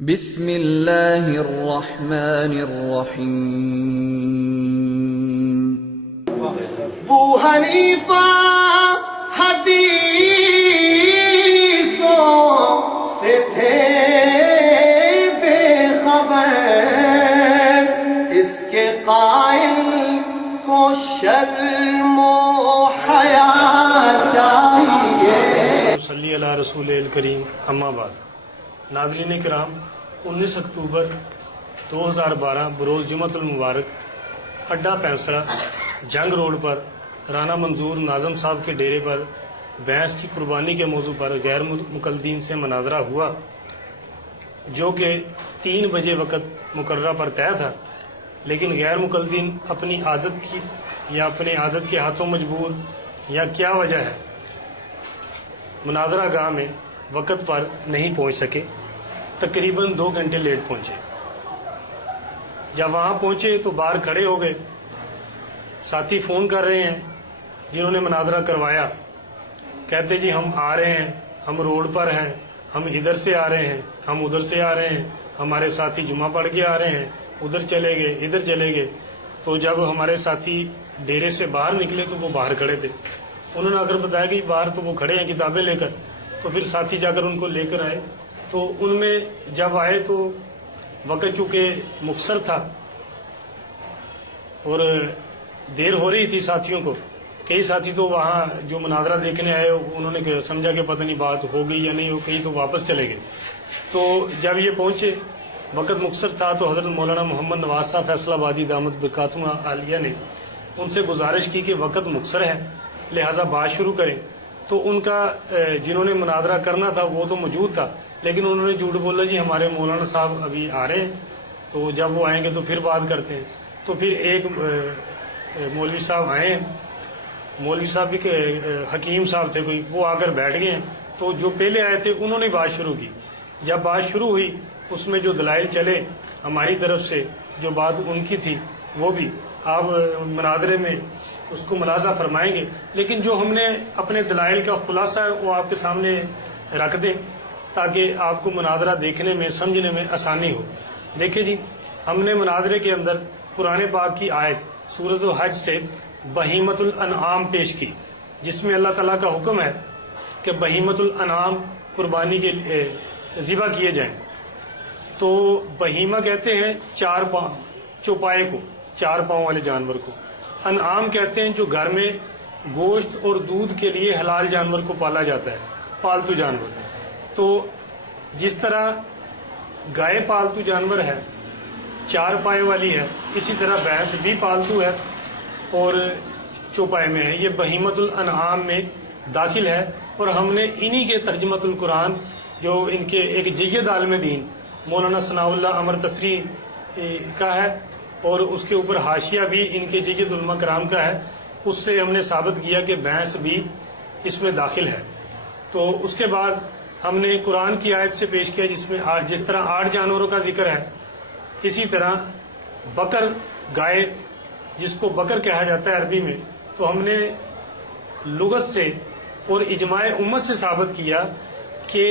بسم اللہ الرحمن الرحیم۔ ابو حنیفہ حدیثوں سے تھے بے خبر، اس کے قائل کو شرم و حیا چاہیے۔ صلی اللہ رسول الکریم، اما بعد۔ ناظرین کرام، 19 اکتوبر 2012 بروز جمعۃ المبارک اڈا پینسرا جنگ روڈ پر رانا منظور ناظم صاحب کے ڈیرے پر بھینس کی قربانی کے موضوع پر غیر مقلدین سے مناظرہ ہوا، جو کہ 3 بجے وقت مقررہ پر طے تھا، لیکن غیر مقلدین اپنی عادت کے ہاتھوں مجبور یا کیا وجہ ہے مناظرہ گاہ میں وقت پر نہیں پہنچ سکے، تقریباً 2 گھنٹے لیٹ پہنچے۔ جب وہاں پہنچے تو باہر کھڑے ہو گئے، ساتھی فون کر رہے ہیں جنہوں نے مناظرہ کروایا، کہتے جی ہم آ رہے ہیں، ہم روڈ پر ہیں، ہم ادھر سے آ رہے ہیں، ہم ادھر سے آ رہے ہیں، ہمارے ساتھی جمعہ پڑھ کے آ رہے ہیں، ادھر چلے گئے، ادھر چلے گئے۔ تو جب ہمارے ساتھی ڈیرے سے باہر نکلے تو وہ باہر کھڑے تھے، انہوں نے اگر بتایا کہ باہر تو وہ کھڑے ہیں کتابیں لے کر، تو پھر ساتھی جا کر ان کو لے کر آئے۔ تو ان میں جب آئے تو وقت چونکہ مختصر تھا اور دیر ہو رہی تھی ساتھیوں کو، کئی ساتھی تو وہاں جو مناظرہ دیکھنے آئے انہوں نے سمجھا کہ پتہ نہیں بات ہو گئی یا نہیں ہو گئی، تو واپس چلے گئے۔ تو جب یہ پہنچے وقت مختصر تھا تو حضرت مولانا محمد نواز صاحب فیصل آبادی دامت برکاتہم عالیہ نے ان سے گزارش کی کہ وقت مختصر ہے لہٰذا بات شروع کریں۔ تو ان کا جنہوں نے مناظرہ کرنا تھا وہ تو موجود تھا، لیکن انہوں نے جھوٹ بولا جی ہمارے مولانا صاحب ابھی آ رہے ہیں، تو جب وہ آئیں گے تو پھر بات کرتے ہیں۔ تو پھر ایک مولوی صاحب آئے ہیں، مولوی صاحب بھی حکیم صاحب تھے کوئی، وہ آ کر بیٹھ گئے ہیں۔ تو جو پہلے آئے تھے انہوں نے بات شروع کی۔ جب بات شروع ہوئی اس میں جو دلائل چلے ہماری طرف سے، جو بات ان کی تھی وہ بھی آپ مناظرے میں اس کو ملاحظہ فرمائیں گے، لیکن جو ہم نے اپنے دلائل کا خلاصہ ہے وہ آپ کے سامنے رکھ دیں تاکہ آپ کو مناظرہ دیکھنے میں سمجھنے میں آسانی ہو۔ دیکھیں جی، ہم نے مناظرے کے اندر قرآن پاک کی آیت سورۃ الحج سے بہیمۃ الانعام پیش کی، جس میں اللہ تعالیٰ کا حکم ہے کہ بہیمۃ الانعام قربانی کے ذبح کیے جائیں۔ تو بہیمہ کہتے ہیں 4 پاؤں چوپائے کو، 4 پاؤں والے جانور کو۔ انعام کہتے ہیں جو گھر میں گوشت اور دودھ کے لیے حلال جانور کو پالا جاتا ہے، پالتو جانور۔ تو جس طرح گائے پالتو جانور ہے، 4 پائے والی ہے، اسی طرح بھینس بھی پالتو ہے اور چوپائے میں ہے، یہ بہیمۃ الانعام میں داخل ہے۔ اور ہم نے انہی کے ترجمۃ القرآن جو ان کے ایک جید عالم دین مولانا ثناء اللہ امر تصریح کا ہے، اور اس کے اوپر حاشیہ بھی ان کے جید علماء کرام کا ہے، اس سے ہم نے ثابت کیا کہ بھینس بھی اس میں داخل ہے۔ تو اس کے بعد ہم نے قرآن کی آیت سے پیش کیا جس میں جس طرح 8 جانوروں کا ذکر ہے، اسی طرح بکر گائے جس کو بکر کہا جاتا ہے عربی میں، تو ہم نے لغت سے اور اجماع امت سے ثابت کیا کہ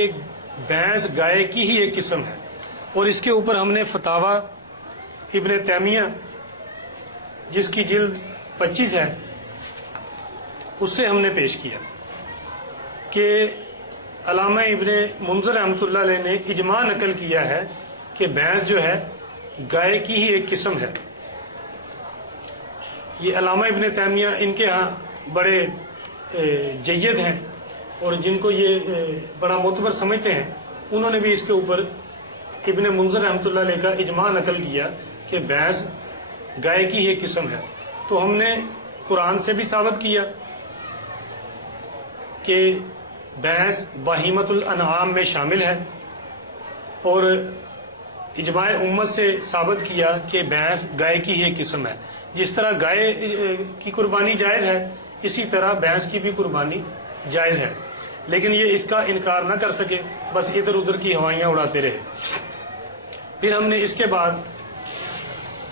بھینس گائے کی ہی ایک قسم ہے، اور اس کے اوپر ہم نے فتاوی ابن تیمیہ جس کی جلد 25 ہے اس سے ہم نے پیش کیا کہ علامہ ابن منذر رحمۃ اللہ علیہ نے اجماع نقل کیا ہے کہ بھینس جو ہے گائے کی ہی ایک قسم ہے۔ یہ علامہ ابن تیمیہ ان کے ہاں بڑے جید ہیں اور جن کو یہ بڑا معتبر سمجھتے ہیں، انہوں نے بھی اس کے اوپر ابن منذر رحمۃ اللہ علیہ کا اجماع نقل کیا کہ بھینس گائے کی ہی ایک قسم ہے۔ تو ہم نے قرآن سے بھی ثابت کیا کہ بھینس بہیمۃ الانعام میں شامل ہے، اور اجماع امت سے ثابت کیا کہ بھینس گائے کی ہی ایک قسم ہے۔ جس طرح گائے کی قربانی جائز ہے اسی طرح بھینس کی بھی قربانی جائز ہے، لیکن یہ اس کا انکار نہ کر سکے، بس ادھر ادھر کی ہوائیاں اڑاتے رہے۔ پھر ہم نے اس کے بعد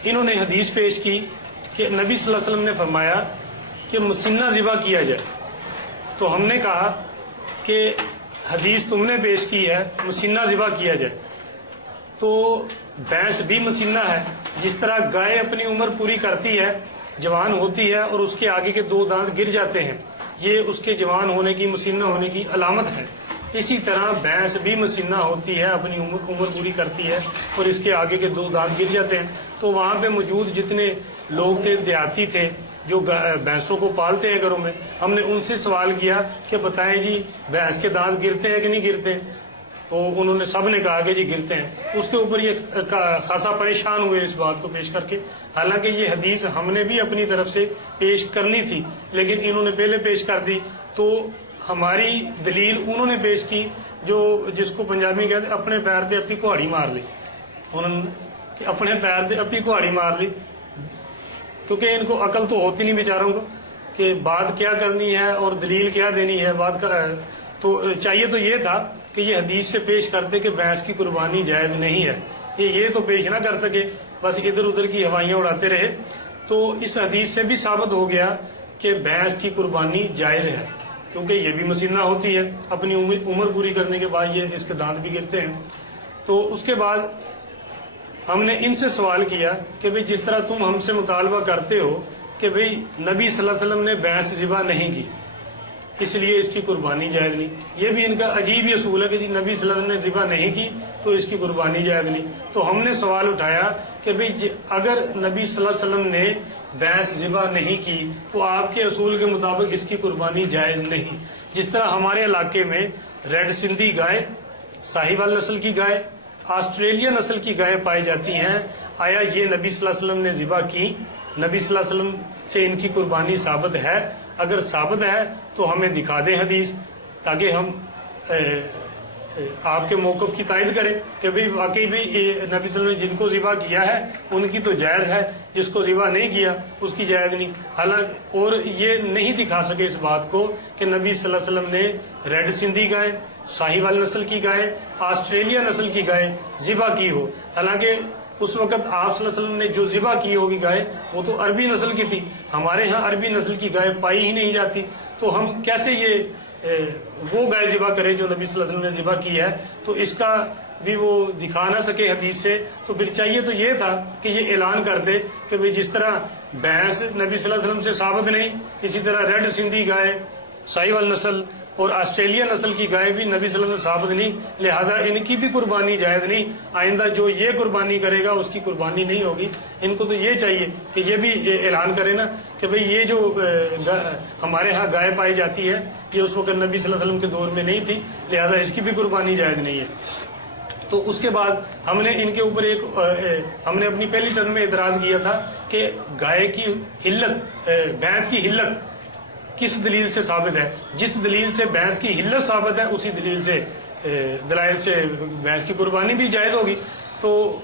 انہوں نے حدیث پیش کی کہ نبی صلی اللہ علیہ وسلم نے فرمایا کہ مسنہ ذبح کیا جائے۔ تو ہم نے کہا کہ حدیث تم نے پیش کی ہے مسنہ ذبح کیا جائے، تو بھینس بھی مسنہ ہے. جس طرح گائے اپنی عمر پوری کرتی ہے، جوان ہوتی ہے اور اس کے آگے کے 2 دانت گر جاتے ہیں، یہ اس کے جوان ہونے کی، مسنہ ہونے کی علامت ہے. اسی طرح بھینس بھی مسنہ ہوتی ہے، اپنی عمر پوری کرتی ہے اور اس کے آگے کے 2 دانت گر جاتے ہیں. تو وہاں پہ موجود جتنے لوگ تھے، دیہاتی تھے جو بھینسوں کو پالتے ہیں گھروں میں، ہم نے ان سے سوال کیا کہ بتائیں جی بھینس کے دانت گرتے ہیں کہ نہیں گرتے ہیں؟ تو انہوں نے سب نے کہا کہ جی گرتے ہیں. اس کے اوپر یہ خاصا پریشان ہوئے اس بات کو پیش کر کے. حالانکہ یہ حدیث ہم نے بھی اپنی طرف سے پیش کرنی تھی، لیکن انہوں نے پہلے پیش کر دی. تو ہماری دلیل انہوں نے پیش کی، جس کو پنجابی کہتے اپنے پیر سے اپنی کہاڑی مار لی. انہوں نے اپنے پیر سے اپنی کہاڑی مار لی، کیونکہ ان کو عقل تو ہوتی نہیں بیچاروں کو کہ بات کیا کرنی ہے اور دلیل کیا دینی ہے. بات کا تو چاہیے تو یہ تھا کہ یہ حدیث سے پیش کرتے کہ بھینس کی قربانی جائز نہیں ہے. یہ تو پیش نہ کر سکے، بس ادھر ادھر کی ہوائیاں اڑاتے رہے. تو اس حدیث سے بھی ثابت ہو گیا کہ بھینس کی قربانی جائز ہے، کیونکہ یہ بھی مسنہ ہوتی ہے، اپنی عمر پوری کرنے کے بعد یہ اس کے دانت بھی گرتے ہیں. تو اس کے بعد ہم نے ان سے سوال کیا کہ بھئی جس طرح تم ہم سے مطالبہ کرتے ہو کہ بھئی نبی صلی اللہ علیہ وسلم نے بھینس ذبح نہیں کی، اس لیے اس کی قربانی جائز نہیں. یہ بھی ان کا عجیب ہی اصول ہے کہ جی نبی صلی اللہ علیہ وسلم نے ذبح نہیں کی تو اس کی قربانی جائز نہیں. تو ہم نے سوال اٹھایا کہ بھئی اگر نبی صلی اللہ علیہ وسلم نے بھینس ذبح نہیں کی تو آپ کے اصول کے مطابق اس کی قربانی جائز نہیں. جس طرح ہمارے علاقے میں ریڈ سندھی گائے، ساہیوال نسل کی گائے، آسٹریلیا نسل کی گائے پائی جاتی ہیں، آیا یہ نبی صلی اللہ علیہ وسلم نے ذبح کی؟ نبی صلی اللہ علیہ وسلم سے ان کی قربانی ثابت ہے؟ اگر ثابت ہے تو ہمیں دکھا دیں حدیث، تاکہ ہم آپ کے موقف کی تائید کریں کہ بھئی واقعی بھی نبی صلی اللہ علیہ وسلم نے جن کو ذبح کیا ہے ان کی تو جائز ہے، جس کو ذبح نہیں کیا اس کی جائز نہیں. حالانکہ اور یہ نہیں دکھا سکے اس بات کو کہ نبی صلی اللہ علیہ وسلم نے ریڈ سندھی گائے، ساہیوال نسل کی گائے، آسٹریلیا نسل کی گائے ذبح کی ہو. حالانکہ اس وقت آپ صلی اللہ علیہ وسلم نے جو ذبح کی ہوگی گائے وہ تو عربی نسل کی تھی. ہمارے ہاں عربی نسل کی گائے پائی ہی نہیں جاتی، تو ہم کیسے یہ وہ گائے ذبح کرے جو نبی صلی اللہ علیہ وسلم نے ذبح کی ہے؟ تو اس کا بھی وہ دکھا نہ سکے حدیث سے. تو پھر چاہیے تو یہ تھا کہ یہ اعلان کر دے کہ بھئی جس طرح بھینس نبی صلی اللہ علیہ وسلم سے ثابت نہیں، اسی طرح ریڈ سندھی گائے، ساہیوال نسل اور آسٹریلیا نسل کی گائے بھی نبی صلی اللہ علیہ وسلم سے ثابت نہیں، لہٰذا ان کی بھی قربانی جائز نہیں. آئندہ جو یہ قربانی کرے گا اس کی قربانی نہیں ہوگی. ان کو تو یہ چاہیے کہ یہ بھی اعلان کرے نا کہ بھئی یہ جو ہمارے ہاں گائے پائی جاتی ہے یہ اس وقت نبی صلی اللہ علیہ وسلم کے دور میں نہیں تھی، لہٰذا اس کی بھی قربانی جائز نہیں ہے. تو اس کے بعد ہم نے ان کے اوپر ہم نے اپنی پہلی ٹرم میں اعتراض کیا تھا کہ گائے کی حلت، بھینس کی حلت کس دلیل سے ثابت ہے؟ جس دلیل سے بھینس کی حلت ثابت ہے اسی دلیل سے دلائل سے بھینس کی قربانی بھی جائز ہوگی. تو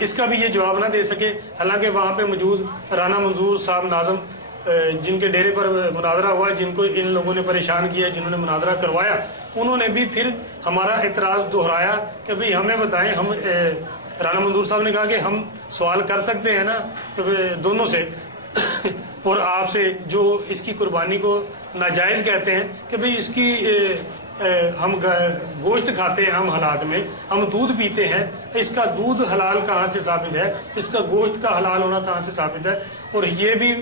اس کا بھی یہ جواب نہ دے سکے. حالانکہ وہاں پہ موجود رانا منظور صاحب ناظم جن کے ڈیرے پر مناظرہ ہوا، جن کو ان لوگوں نے پریشان کیا، جنہوں نے مناظرہ کروایا، انہوں نے بھی پھر ہمارا اعتراض دہرایا کہ بھئی ہمیں بتائیں. ہم رانا منظور صاحب نے کہا کہ ہم سوال کر سکتے ہیں نا دونوں سے اور آپ سے جو اس کی قربانی کو ناجائز کہتے ہیں کہ بھئی اس کی ہم گوشت کھاتے ہیں، ہم حالات میں ہم دودھ پیتے ہیں، اس کا دودھ حلال کہاں سے ثابت ہے؟ اس کا گوشت کا حلال ہونا کہاں سے ثابت ہے؟ اور یہ بھی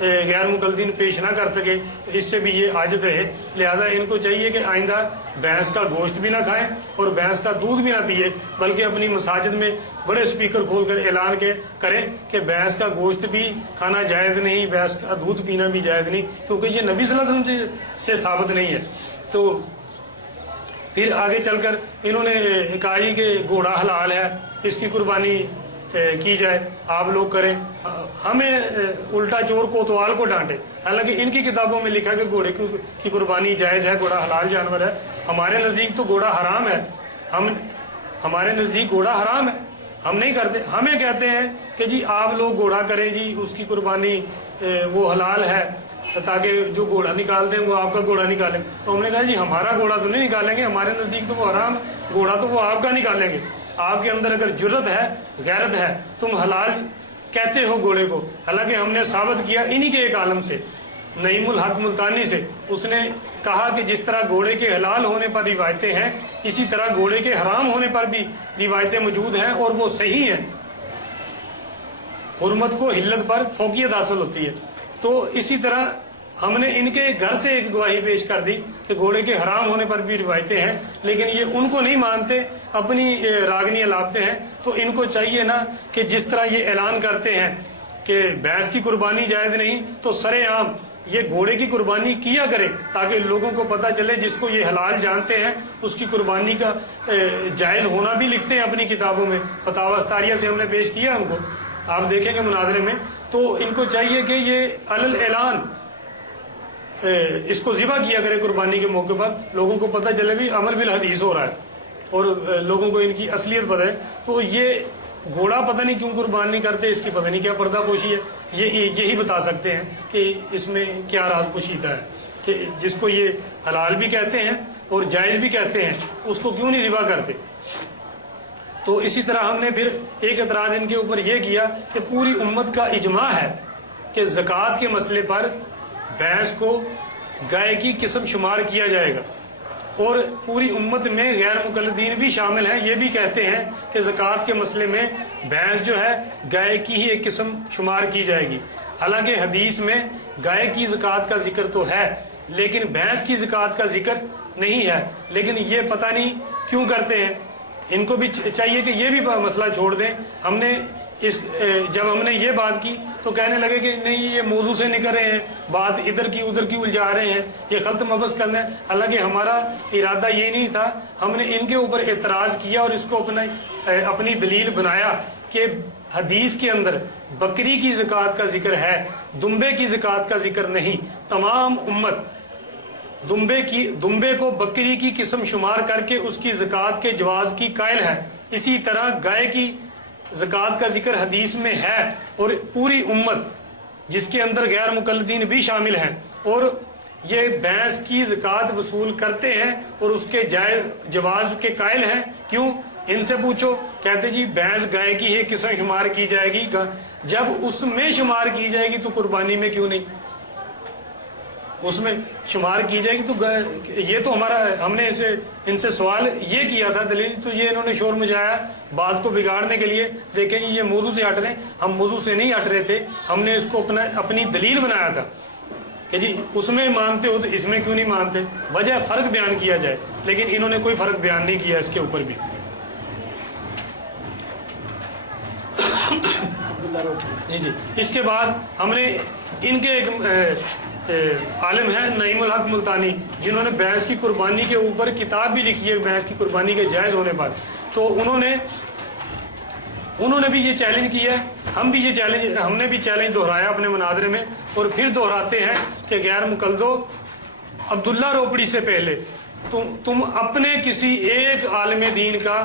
غیر مقلدین پیش نہ کر سکے، اس سے بھی یہ عاجز ہے. لہذا ان کو چاہیے کہ آئندہ بھینس کا گوشت بھی نہ کھائیں اور بھینس کا دودھ بھی نہ پیے، بلکہ اپنی مساجد میں بڑے اسپیکر کھول کر اعلان کریں کہ بھینس کا گوشت بھی کھانا جائز نہیں، بھینس کا دودھ پینا بھی جائز نہیں، کیونکہ یہ نبی صلی اللہ علیہ وسلم سے ثابت نہیں ہے. تو پھر آگے چل کر انہوں نے کہا جی کہ گھوڑا حلال ہے، اس کی قربانی کی جائے، آپ لوگ کریں. ہمیں الٹا چور کوتوال کو ڈانٹے، حالانکہ ان کی کتابوں میں لکھا کہ گھوڑے کی قربانی جائز ہے، گھوڑا حلال جانور ہے. ہمارے نزدیک تو گھوڑا حرام ہے. ہمارے نزدیک گھوڑا حرام ہے، ہم نہیں کرتے. ہمیں کہتے ہیں کہ جی آپ لوگ گھوڑا کریں، جی اس کی قربانی وہ حلال ہے، تاکہ جو گھوڑا نکالتے ہیں وہ آپ کا گھوڑا نکالیں. تو ہم نے کہا جی ہمارا گھوڑا تو نہیں نکالیں گے، ہمارے نزدیک تو وہ حرام ہے، گھوڑا تو وہ آپ کا نکالیں گے. آپ کے اندر اگر جرت ہے، غیرت ہے، تم حلال کہتے ہو گھوڑے کو. حالانکہ ہم نے ثابت کیا انہی کے ایک عالم سے، نعیم الحق ملتانی سے. اس نے کہا کہ جس طرح گھوڑے کے حلال ہونے پر روایتیں ہیں اسی طرح گھوڑے کے حرام ہونے پر بھی روایتیں موجود ہیں اور وہ صحیح ہیں. حرمت کو حلت پر فوقیت حاصل ہوتی ہے. تو اسی طرح ہم نے ان کے گھر سے ایک گواہی پیش کر دی کہ گھوڑے کے حرام ہونے پر بھی روایتیں ہیں، لیکن یہ ان کو نہیں مانتے، اپنی راگنیاں لاتے ہیں. تو ان کو چاہیے نا کہ جس طرح یہ اعلان کرتے ہیں کہ بھینس کی قربانی جائز نہیں، تو سر عام یہ گھوڑے کی قربانی کیا کرے تاکہ لوگوں کو پتہ چلے. جس کو یہ حلال جانتے ہیں اس کی قربانی کا جائز ہونا بھی لکھتے ہیں اپنی کتابوں میں. فتاوی استاریہ سے ہم نے پیش کیا ان کو، آپ دیکھیں گے مناظرے میں. تو ان کو چاہیے کہ یہ علل اعلان اس کو ذبح کیا کرے قربانی کے موقع پر، لوگوں کو پتہ چلے بھی عمل بالحدیث ہو رہا ہے اور لوگوں کو ان کی اصلیت پتہ ہے. تو یہ گھوڑا پتہ نہیں کیوں قربان نہیں کرتے، اس کی پتہ نہیں کیا پردہ پوشی ہے. یہی بتا سکتے ہیں کہ اس میں کیا راز پوشیدہ ہے کہ جس کو یہ حلال بھی کہتے ہیں اور جائز بھی کہتے ہیں اس کو کیوں نہیں ذبح کرتے. تو اسی طرح ہم نے پھر ایک اعتراض ان کے اوپر یہ کیا کہ پوری امت کا اجماع ہے کہ زکوٰۃ کے مسئلے پر بھینس کو گائے کی قسم شمار کیا جائے گا، اور پوری امت میں غیر مقلدین بھی شامل ہیں، یہ بھی کہتے ہیں کہ زکوٰۃ کے مسئلے میں بھینس جو ہے گائے کی ہی ایک قسم شمار کی جائے گی. حالانکہ حدیث میں گائے کی زکوٰۃ کا ذکر تو ہے لیکن بھینس کی زکوٰۃ کا ذکر نہیں ہے. لیکن یہ پتہ نہیں کیوں کرتے ہیں. ان کو بھی چاہیے کہ یہ بھی مسئلہ چھوڑ دیں. ہم نے جب ہم نے یہ بات کی تو کہنے لگے کہ نہیں یہ موضوع سے نکل رہے ہیں، بات ادھر کی ادھر کی الجھا رہے ہیں، یہ خلط مبس کرنا ہے. حالانکہ ہمارا ارادہ یہ نہیں تھا. ہم نے ان کے اوپر اعتراض کیا اور اس کو اپنی دلیل بنایا کہ حدیث کے اندر بکری کی زکوٰۃ کا ذکر ہے، دمبے کی زکوٰۃ کا ذکر نہیں. تمام امت دمبے کو بکری کی قسم شمار کر کے اس کی زکوٰۃ کے جواز کی قائل ہے. اسی طرح گائے کی زکوٰۃ کا ذکر حدیث میں ہے اور پوری امت جس کے اندر غیر مقلدین بھی شامل ہیں اور یہ بھینس کی زکوٰۃ وصول کرتے ہیں اور اس کے جواز کے قائل ہیں. کیوں؟ ان سے پوچھو. کہتے جی بھینس گائے کی ہے قسم شمار کی جائے گی. جب اس میں شمار کی جائے گی تو قربانی میں کیوں نہیں؟ اس میں شمار کی جائے گی تو یہ تو ہم نے ان سے سوال یہ کیا تھا دلیل، تو یہ انہوں نے شور مچایا بات کو بگاڑنے کے لیے. دیکھیں یہ موضوع سے ہٹ رہے ہیں. ہم موضوع سے نہیں ہٹ رہے تھے، ہم نے اس کو اپنی دلیل بنایا تھا کہ جی اس میں مانتے ہو تو اس میں کیوں نہیں مانتے. وجہ فرق بیان کیا جائے، لیکن انہوں نے کوئی فرق بیان نہیں کیا اس کے اوپر بھی. جی اس کے بعد ہم نے ان کے ایک عالم ہیں نعیم الحق ملتانی، جنہوں نے بھینس کی قربانی کے اوپر کتاب بھی لکھی ہے بھینس کی قربانی کے جائز ہونے پر. تو انہوں نے بھی یہ چیلنج کیا ہے. ہم نے بھی چیلنج دہرایا اپنے مناظرے میں اور پھر دہراتے ہیں کہ غیر مقلدو، عبداللہ روپڑی سے پہلے تم اپنے کسی ایک عالم دین کا،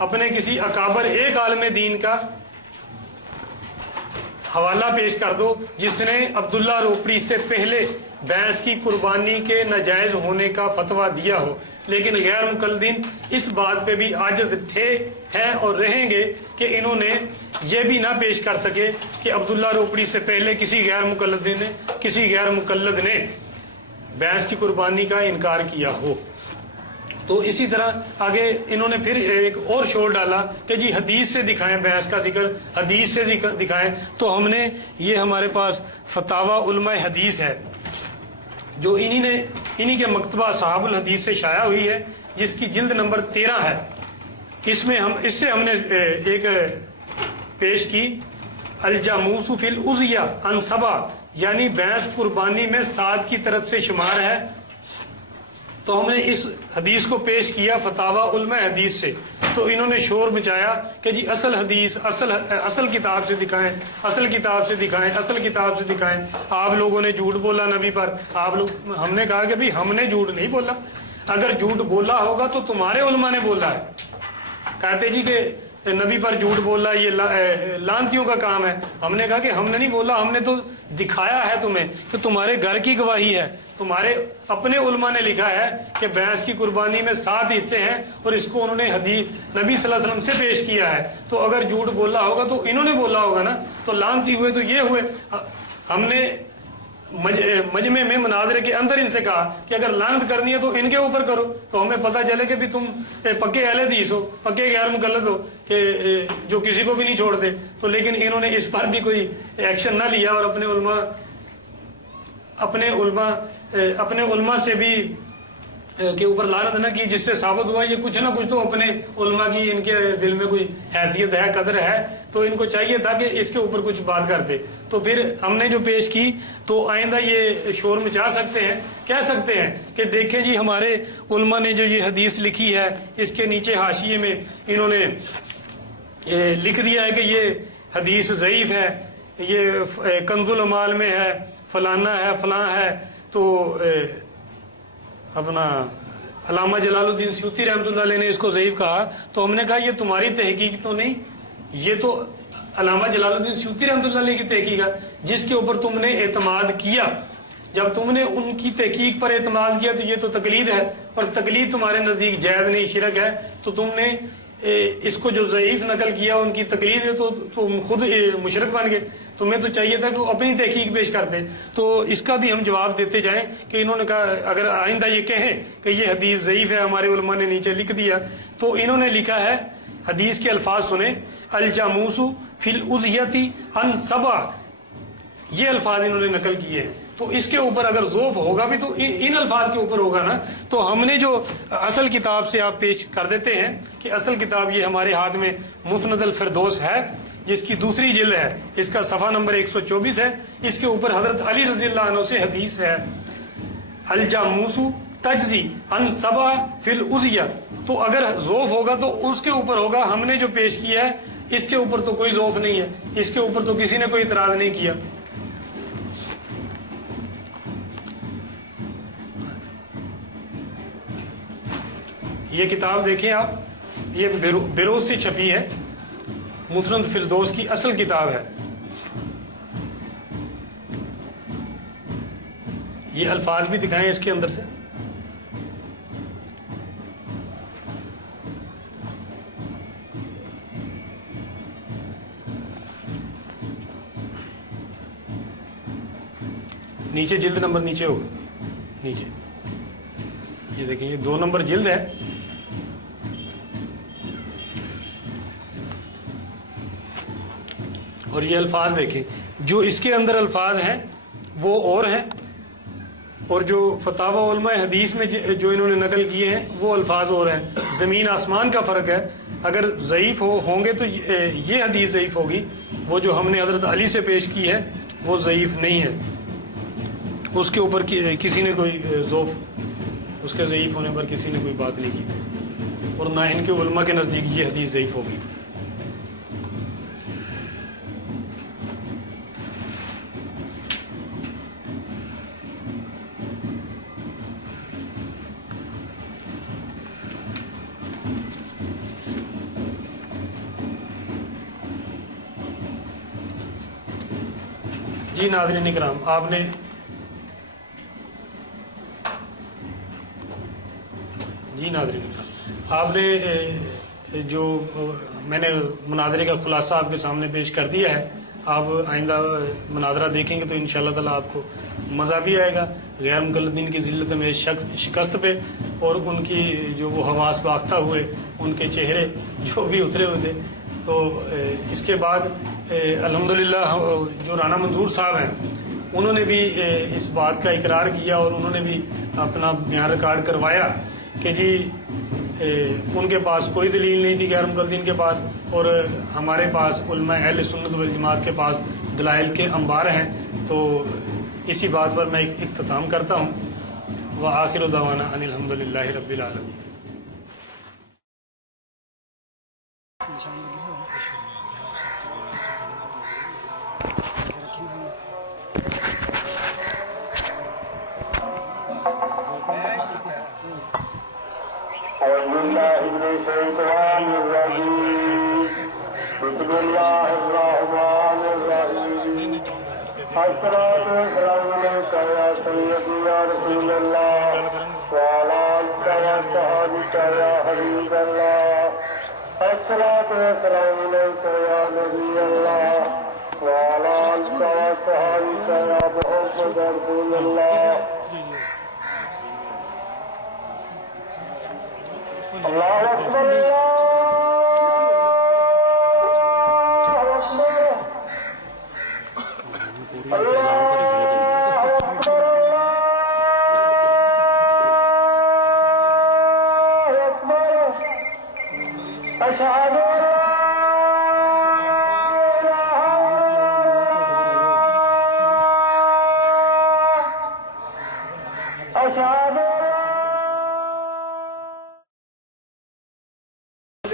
اپنے کسی اکابر ایک عالم دین کا حوالہ پیش کر دو جس نے عبداللہ روپڑی سے پہلے بھینس کی قربانی کے ناجائز ہونے کا فتویٰ دیا ہو. لیکن غیر مقلدین اس بات پہ بھی عاجز تھے، ہیں اور رہیں گے کہ انہوں نے یہ بھی نہ پیش کر سکے کہ عبداللہ روپڑی سے پہلے کسی غیر مقلد نے بھینس کی قربانی کا انکار کیا ہو. تو اسی طرح آگے انہوں نے پھر ایک اور شور ڈالا کہ جی حدیث سے دکھائیں بھینس کا ذکر، حدیث سے دکھائیں. تو ہم نے یہ ہمارے پاس فتاوی علماء حدیث ہے جو انہی کے مکتبہ صحاب الحدیث سے شائع ہوئی ہے، جس کی جلد نمبر 13 ہے. اس سے ہم نے ایک پیش کی الجاموس فی الاضحیہ عن سبع، یعنی بھینس قربانی میں 7 کی طرف سے شمار ہے. تو ہم نے اس حدیث کو پیش کیا فتاوی علماء حدیث سے. تو انہوں نے شور مچایا کہ جی اصل حدیث اصل کتاب سے دکھائیں، اصل کتاب سے دکھائیں، اصل کتاب سے دکھائیں. آپ لوگوں نے جھوٹ بولا نبی پر. ہم نے کہا کہ بھئی ہم نے جھوٹ نہیں بولا. اگر جھوٹ بولا ہوگا تو تمہارے علماء نے بولا ہے. کہتے جی کہ نبی پر جھوٹ بولا یہ لانتیوں کا کام ہے. ہم نے کہا کہ ہم نے نہیں بولا، ہم نے تو دکھایا ہے تمہیں کہ تمہارے گھر کی گواہی ہے. تمہارے اپنے علماء نے لکھا ہے کہ بھینس کی قربانی میں 7 حصے ہیں اور اس کو انہوں نے حدیث نبی صلی اللہ علیہ وسلم سے پیش کیا ہے. تو اگر جھوٹ بولا ہوگا تو انہوں نے بولا ہوگا نا. تو لانتی ہوئے تو یہ ہوئے. ہم نے مجمع میں مناظرے کے اندر ان سے کہا کہ اگر لعنت کرنی ہے تو ان کے اوپر کرو، تو ہمیں پتہ چلے کہ بھی تم پکے اہل حدیث ہو، پکے غیر مقلد ہو کہ جو کسی کو بھی نہیں چھوڑتے. تو لیکن انہوں نے اس پر بھی کوئی ایکشن نہ لیا اور اپنے علماء سے بھی کے اوپر لعنت نہ کی، جس سے ثابت ہوا یہ کچھ نہ کچھ تو اپنے علماء کی ان کے دل میں کوئی حیثیت ہے، قدر ہے، تو ان کو چاہیے تھا کہ اس کے اوپر کچھ بات کرتے. تو پھر ہم نے جو پیش کی تو آئندہ یہ شور مچا سکتے ہیں، کہہ سکتے ہیں کہ دیکھیں جی ہمارے علماء نے جو یہ حدیث لکھی ہے اس کے نیچے حاشیے میں انہوں نے لکھ دیا ہے کہ یہ حدیث ضعیف ہے، یہ کنز الامال میں ہے، فلانا ہے، فلاں ہے. تو اپنا علامہ جلال الدین سیوطی رحمۃ اللہ علیہ نے اس کو ضعیف کہا. تو ہم نے کہا یہ تمہاری تحقیق تو نہیں، یہ تو علامہ جلال الدین سیوطی رحمۃ اللہ علیہ کی تحقیق ہے جس کے اوپر تم نے اعتماد کیا. جب تم نے ان کی تحقیق پر اعتماد کیا تو یہ تو تقلید ہے، اور تقلید تمہارے نزدیک جائز نہیں، شرک ہے. تو تم نے اس کو جو ضعیف نقل کیا ان کی تقلید ہے تو تم خود مشرک بن گئے. تمہیں تو چاہیے تھا کہ وہ اپنی تحقیق پیش کرتے. تو اس کا بھی ہم جواب دیتے جائیں کہ انہوں نے کہا اگر آئندہ یہ کہیں کہ یہ حدیث ضعیف ہے، ہمارے علماء نے نیچے لکھ دیا، تو انہوں نے لکھا ہے حدیث کے الفاظ سنیں، الجاموس فی الاضحیۃ عن سبع، یہ الفاظ انہوں نے نقل کیے ہیں. تو اس کے اوپر اگر ذوف ہوگا بھی تو ان الفاظ کے اوپر ہوگا نا. تو ہم نے جو اصل کتاب سے آپ پیش کر دیتے ہیں کہ اصل کتاب یہ ہمارے ہاتھ میں مسند الفردوس ہے جس کی دوسری جلد ہے، اس کا صفحہ نمبر 124 ہے. اس کے اوپر حضرت علی رضی اللہ عنہ سے حدیث ہے، الجاموس تجزی عن سبع فی الاضحیہ. تو اگر ذوف ہوگا تو اس کے اوپر ہوگا. ہم نے جو پیش کیا ہے اس کے اوپر تو کوئی ذوف نہیں ہے، اس کے اوپر تو کسی نے کوئی اعتراض نہیں کیا. یہ کتاب دیکھیں آپ، یہ بیروز سے چھپی ہے، مسند فردوس کی اصل کتاب ہے. یہ الفاظ بھی دکھائیں اس کے اندر سے. نیچے جلد نمبر نیچے ہوگا، نیچے یہ دیکھیں، یہ 2 نمبر جلد ہے. اور یہ الفاظ دیکھیں، جو اس کے اندر الفاظ ہیں وہ اور ہیں، اور جو فتاوی علماء حدیث میں جو انہوں نے نقل کیے ہیں وہ الفاظ اور ہیں. زمین آسمان کا فرق ہے. اگر ضعیف ہوں گے تو یہ حدیث ضعیف ہوگی، وہ جو ہم نے حضرت علی سے پیش کی ہے وہ ضعیف نہیں ہے. اس کے اوپر کسی نے کوئی ذوف، اس کے ضعیف ہونے پر کسی نے کوئی بات نہیں کی، اور نہ ان کے علماء کے نزدیک یہ حدیث ضعیف ہوگی. جی ناظرین اکرام، آپ نے جو میں نے مناظرے کا خلاصہ آپ کے سامنے پیش کر دیا ہے. آپ آئندہ مناظرہ دیکھیں گے تو انشاءاللہ تعالیٰ آپ کو مزہ بھی آئے گا غیر مقلدین کی ذلت میں شکست پہ، اور ان کی جو وہ حواس باختہ ہوئے ان کے چہرے جو بھی اترے ہوئے تھے. تو اس کے بعد الحمدللہ جو رانا منظور صاحب ہیں انہوں نے بھی اس بات کا اقرار کیا، اور انہوں نے بھی اپنا بیان ریکارڈ کروایا کہ جی ان کے پاس کوئی دلیل نہیں تھی غیر مقلدین کے پاس، اور ہمارے پاس علماء اہل سنت والجماعت کے پاس دلائل کے انبار ہیں. تو اسی بات پر میں اختتام کرتا ہوں. وآخر دعوانا ان الحمدللہ رب العالمین. بسم اللہ الرحمن الرحیم. الصلاۃ والسلام علیک یا سیدی یا رسول اللہ وعلی آلک وصحبک یا حبیب اللہ. الصلاۃ والسلام علیک یا نبی اللہ وعلی آلک وصحبک یا محمد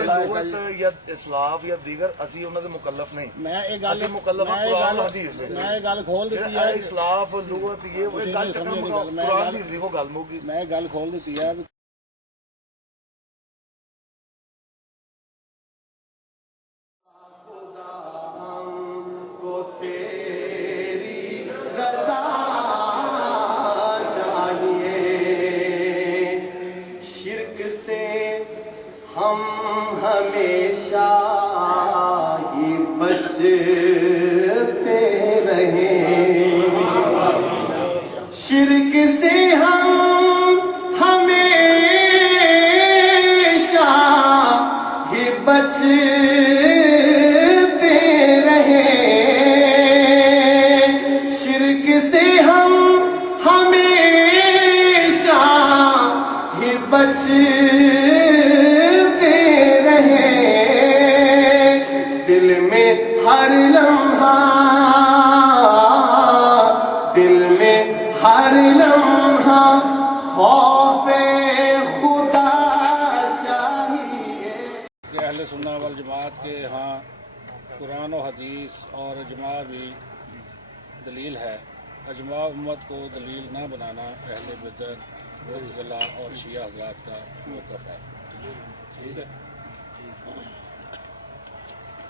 لغت یا اسلاف یا دیگر اسی انہاں دے مکلف نہیں. میں یہ گل اسی مکلف ہیں قرآن حدیث دے. میں یہ گل کھول دیتی ہے اسلاف لغت یہ گل چکر مکاؤ قرآن حدیث لکھو گل موگی. میں یہ گل کھول دیتی ہے ہم ہمیشہ ہی بچتے رہیں شرک سے ہم ہمیشہ ہی بچتے رہیں شرک سے ہم ہمیشہ ہی بچتے ہر لمحہ دل میں ہر لمحہ خوف خدا چاہیے. کہ اہل سنت والجماعت کے ہاں قرآن و حدیث اور اجماع بھی دلیل ہے. اجماع امت کو دلیل نہ بنانا اہل بدعت معتزلہ اور شیعہ حضرات کا موقف ہے. ٹھیک ہے.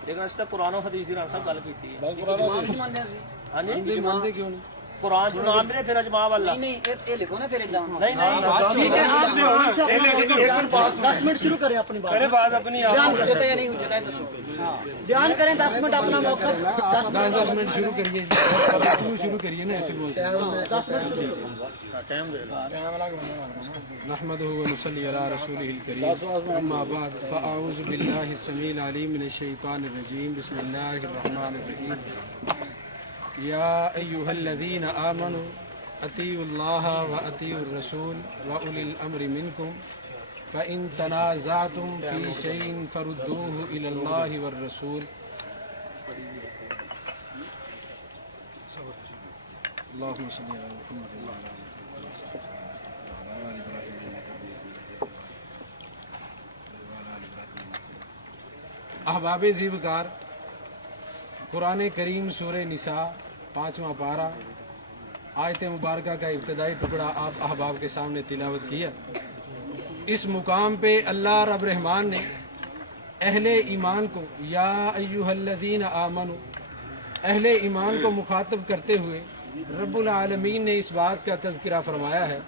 لیکن اس نے قرآن و حدیث کی صاحب گل کی بس قرآن و حدیث ہاں جی مانتے کیوں نہیں؟ قرآن جو نام نہیں پھر اجماع والا نہیں یہ لکھو نا پھر ایگزام. نہیں نہیں 10 منٹ شروع کریں اپنی بات. کرے بات اپنی آپ حجت ہے یا نہیں حجت ہے دسو. بیان کریں 10 منٹ اپنا موقع 10 منٹ شروع کریے شروع کریے نا ایسے بولتے ہیں. 10 منٹ شروع نحمده ونصلي على رسوله الكريم اما بعد فاعوذ بالله السميع العليم من الشيطان الرجيم بسم الله الرحمن الرحيم يا ايها الذين امنوا اطيعوا الله واطيعوا الرسول واولي الامر منكم فان تنازعتم في شيء فردوه الى الله والرسول اللهم صل على محمد وعلى احباب زیبکار قرآن کریم سورہ نساء 5واں پارہ آیت مبارکہ کا ابتدائی ٹکڑا آپ احباب کے سامنے تلاوت کیا. اس مقام پہ اللہ رب رحمان نے اہل ایمان کو یا ایھا الذین آمنوا اہل ایمان کو مخاطب کرتے ہوئے رب العالمین نے اس بات کا تذکرہ فرمایا ہے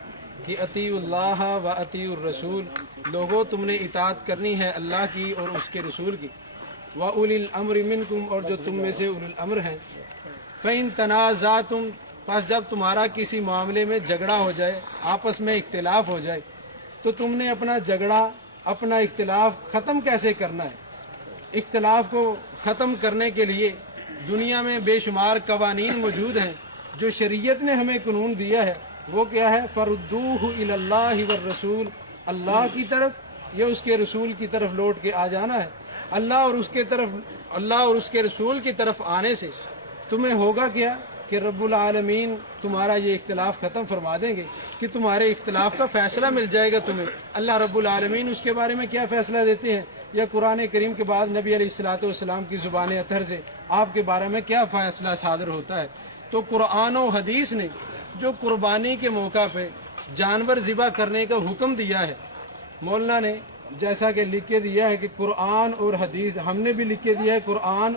کہ اطیعوا اللہ و اطیعوا الرسول. لوگوں تم نے اطاعت کرنی ہے اللہ کی اور اس کے رسول کی. وَأُولِي الْأَمْرِ مِنْكُمْ اور جو تم میں سے اولی الامر ہیں. فَإِن تَنَازَعْتُمْ پس جب تمہارا کسی معاملے میں جھگڑا ہو جائے آپس میں اختلاف ہو جائے تو تم نے اپنا جھگڑا اپنا اختلاف ختم کیسے کرنا ہے. اختلاف کو ختم کرنے کے لیے دنیا میں بے شمار قوانین موجود ہیں جو شریعت نے ہمیں قانون دیا ہے. وہ کیا ہے؟ فردوہ الی اللہ والرسول. اللہ کی طرف یا اس کے رسول کی طرف لوٹ کے آ جانا ہے. اللہ اور اس کے رسول کی طرف آنے سے تمہیں ہوگا کیا کہ رب العالمین تمہارا یہ اختلاف ختم فرما دیں گے کہ تمہارے اختلاف کا فیصلہ مل جائے گا تمہیں. اللہ رب العالمین اس کے بارے میں کیا فیصلہ دیتے ہیں یا قرآن کریم کے بعد نبی علیہ الصلوۃ والسلام کی زبان اطہر سے آپ کے بارے میں کیا فیصلہ صادر ہوتا ہے. تو قرآن و حدیث نے جو قربانی کے موقع پہ جانور ذبح کرنے کا حکم دیا ہے مولانا نے جیسا کہ لکھ کے دیا ہے کہ قرآن اور حدیث ہم نے بھی لکھ کے دیا ہے قرآن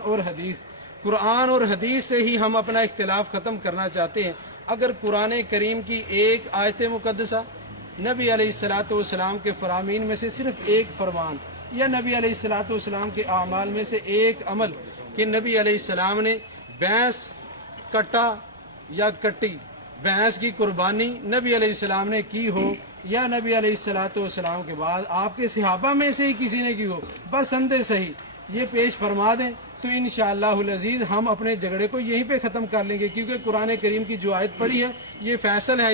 اور حدیث سے ہی ہم اپنا اختلاف ختم کرنا چاہتے ہیں. اگر قرآن کریم کی ایک آیت مقدسہ نبی علیہ الصلوۃ والسلام کے فرامین میں سے صرف ایک فرمان یا نبی علیہ الصلوۃ والسلام کے اعمال میں سے ایک عمل کہ نبی علیہ السلام نے بھینس کٹا یا کٹی بھینس کی قربانی نبی علیہ السلام نے کی ہو یا نبی علیہ الصلوۃ والسلام کے بعد آپ کے صحابہ میں سے ہی کسی نے کی ہو بس سند صحیح یہ پیش فرما دیں تو انشاءاللہ العزیز ہم اپنے جھگڑے کو یہیں پہ ختم کر لیں گے. کیونکہ قرآن کریم کی جو آیت پڑھی ہے یہ فیصل ہے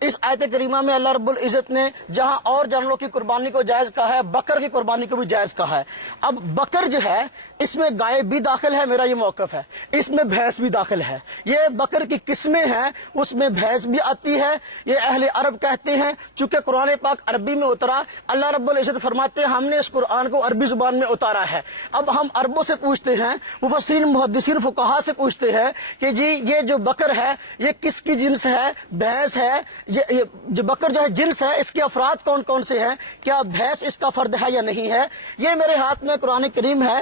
اس آیت کریمہ میں اللہ رب العزت نے جہاں اور جانوروں کی قربانی کو جائز کہا ہے، بکر کی قربانی کو بھی جائز کہا ہے۔ اب بکر جو ہے اس میں گائے بھی داخل ہے، میرا یہ موقف ہے، اس میں بھینس بھی داخل ہے۔ یہ بکر کی قسمیں ہیں، اس میں بھینس بھی آتی ہے، یہ اہل عرب کہتے ہیں۔ چونکہ قرآن پاک عربی میں اترا، اللہ رب العزت فرماتے ہیں ہم نے اس قرآن کو عربی زبان میں اتارا ہے۔ اب ہم عربوں سے پوچھتے ہیں، مفسرین محدثین فقہا سے پوچھتے ہیں کہ جی یہ جو بکر ہے یہ کس کی جنس ہے؟ بھینس ہے۔ یہ جو بکر جو ہے جنس ہے، اس کے افراد کون کون سے ہیں؟ کیا بھینس اس کا فرد ہے یا نہیں ہے؟ یہ میرے ہاتھ میں قرآن کریم ہے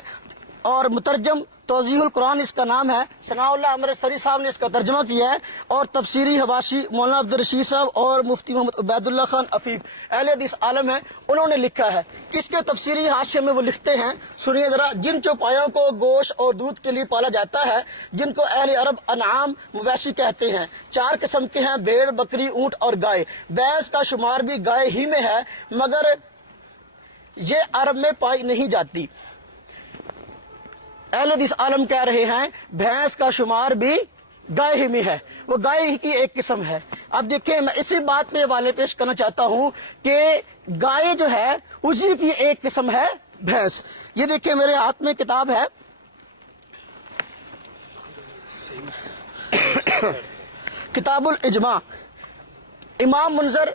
اور مترجم توضیح القرآن اس کا نام ہے، ثناء اللہ امرتسری صاحب نے اس کا ترجمہ کیا ہے، اور تفسیری حواشی مولانا عبدالرشید صاحب اور مفتی محمد عبید اللہ خان عفیف اہل حدیث عالم ہیں، انہوں نے لکھا ہے۔ اس کے تفسیری حاشیے میں وہ لکھتے ہیں، سنیے ذرا، جن چوپایوں کو گوشت اور دودھ کے لیے پالا جاتا ہے، جن کو اہل عرب انعام مویشی کہتے ہیں، 4 قسم کے ہیں، بھیڑ، بکری، اونٹ اور گائے۔ بھینس کا شمار بھی گائے ہی میں ہے، مگر یہ عرب میں پائی نہیں جاتی۔ اہل حدیث عالم کہہ رہے ہیں بھینس کا شمار بھی گائے ہی میں ہے، وہ گائے ہی کی ایک قسم ہے۔ اب دیکھیں، میں اسی بات پہ حوالے پیش کرنا چاہتا ہوں کہ گائے جو ہے اسی کی ایک قسم ہے بھینس۔ یہ دیکھیں میرے ہاتھ میں کتاب ہے، کتاب الاجماع، امام منذر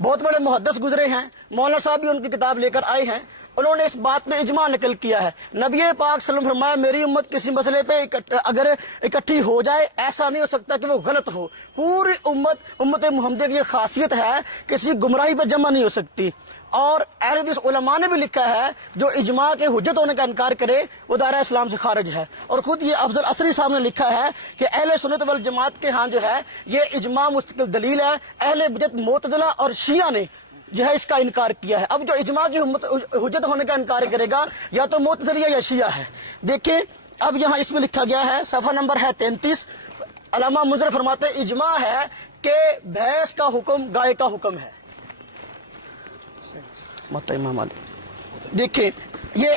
بہت بڑے محدث گزرے ہیں، مولانا صاحب بھی ان کی کتاب لے کر آئے ہیں، انہوں نے اس بات میں اجماع نقل کیا ہے۔ نبی پاک صلی اللہ علیہ وسلم فرمایا میری امت کسی مسئلے پہ اگر اکٹھی ہو جائے، ایسا نہیں ہو سکتا کہ وہ غلط ہو۔ پوری امت محمدیہ کی یہ خاصیت ہے، کسی گمراہی پر جمع نہیں ہو سکتی۔ اور اہل حدیث علماء نے بھی لکھا ہے جو اجماع کے حجت ہونے کا انکار کرے وہ دائرہ اسلام سے خارج ہے۔ اور خود یہ افضل عصری صاحب نے لکھا ہے کہ اہل سنت والجماعت کے ہاں جو ہے یہ اجماع مستقل دلیل ہے، اہل بدعت معتزلہ اور شیعہ نے جو ہے اس کا انکار کیا ہے۔ اب جو اجماع کی حجت ہونے کا انکار کرے گا یا تو معتزلی یا شیعہ ہے۔ دیکھیں اب یہاں اس میں لکھا گیا ہے، صفحہ نمبر ہے 33، علامہ منذر فرماتے ہیں اجماع ہے کہ بھینس کا حکم گائے کا حکم ہے۔ موطا امام مالک، دیکھیں یہ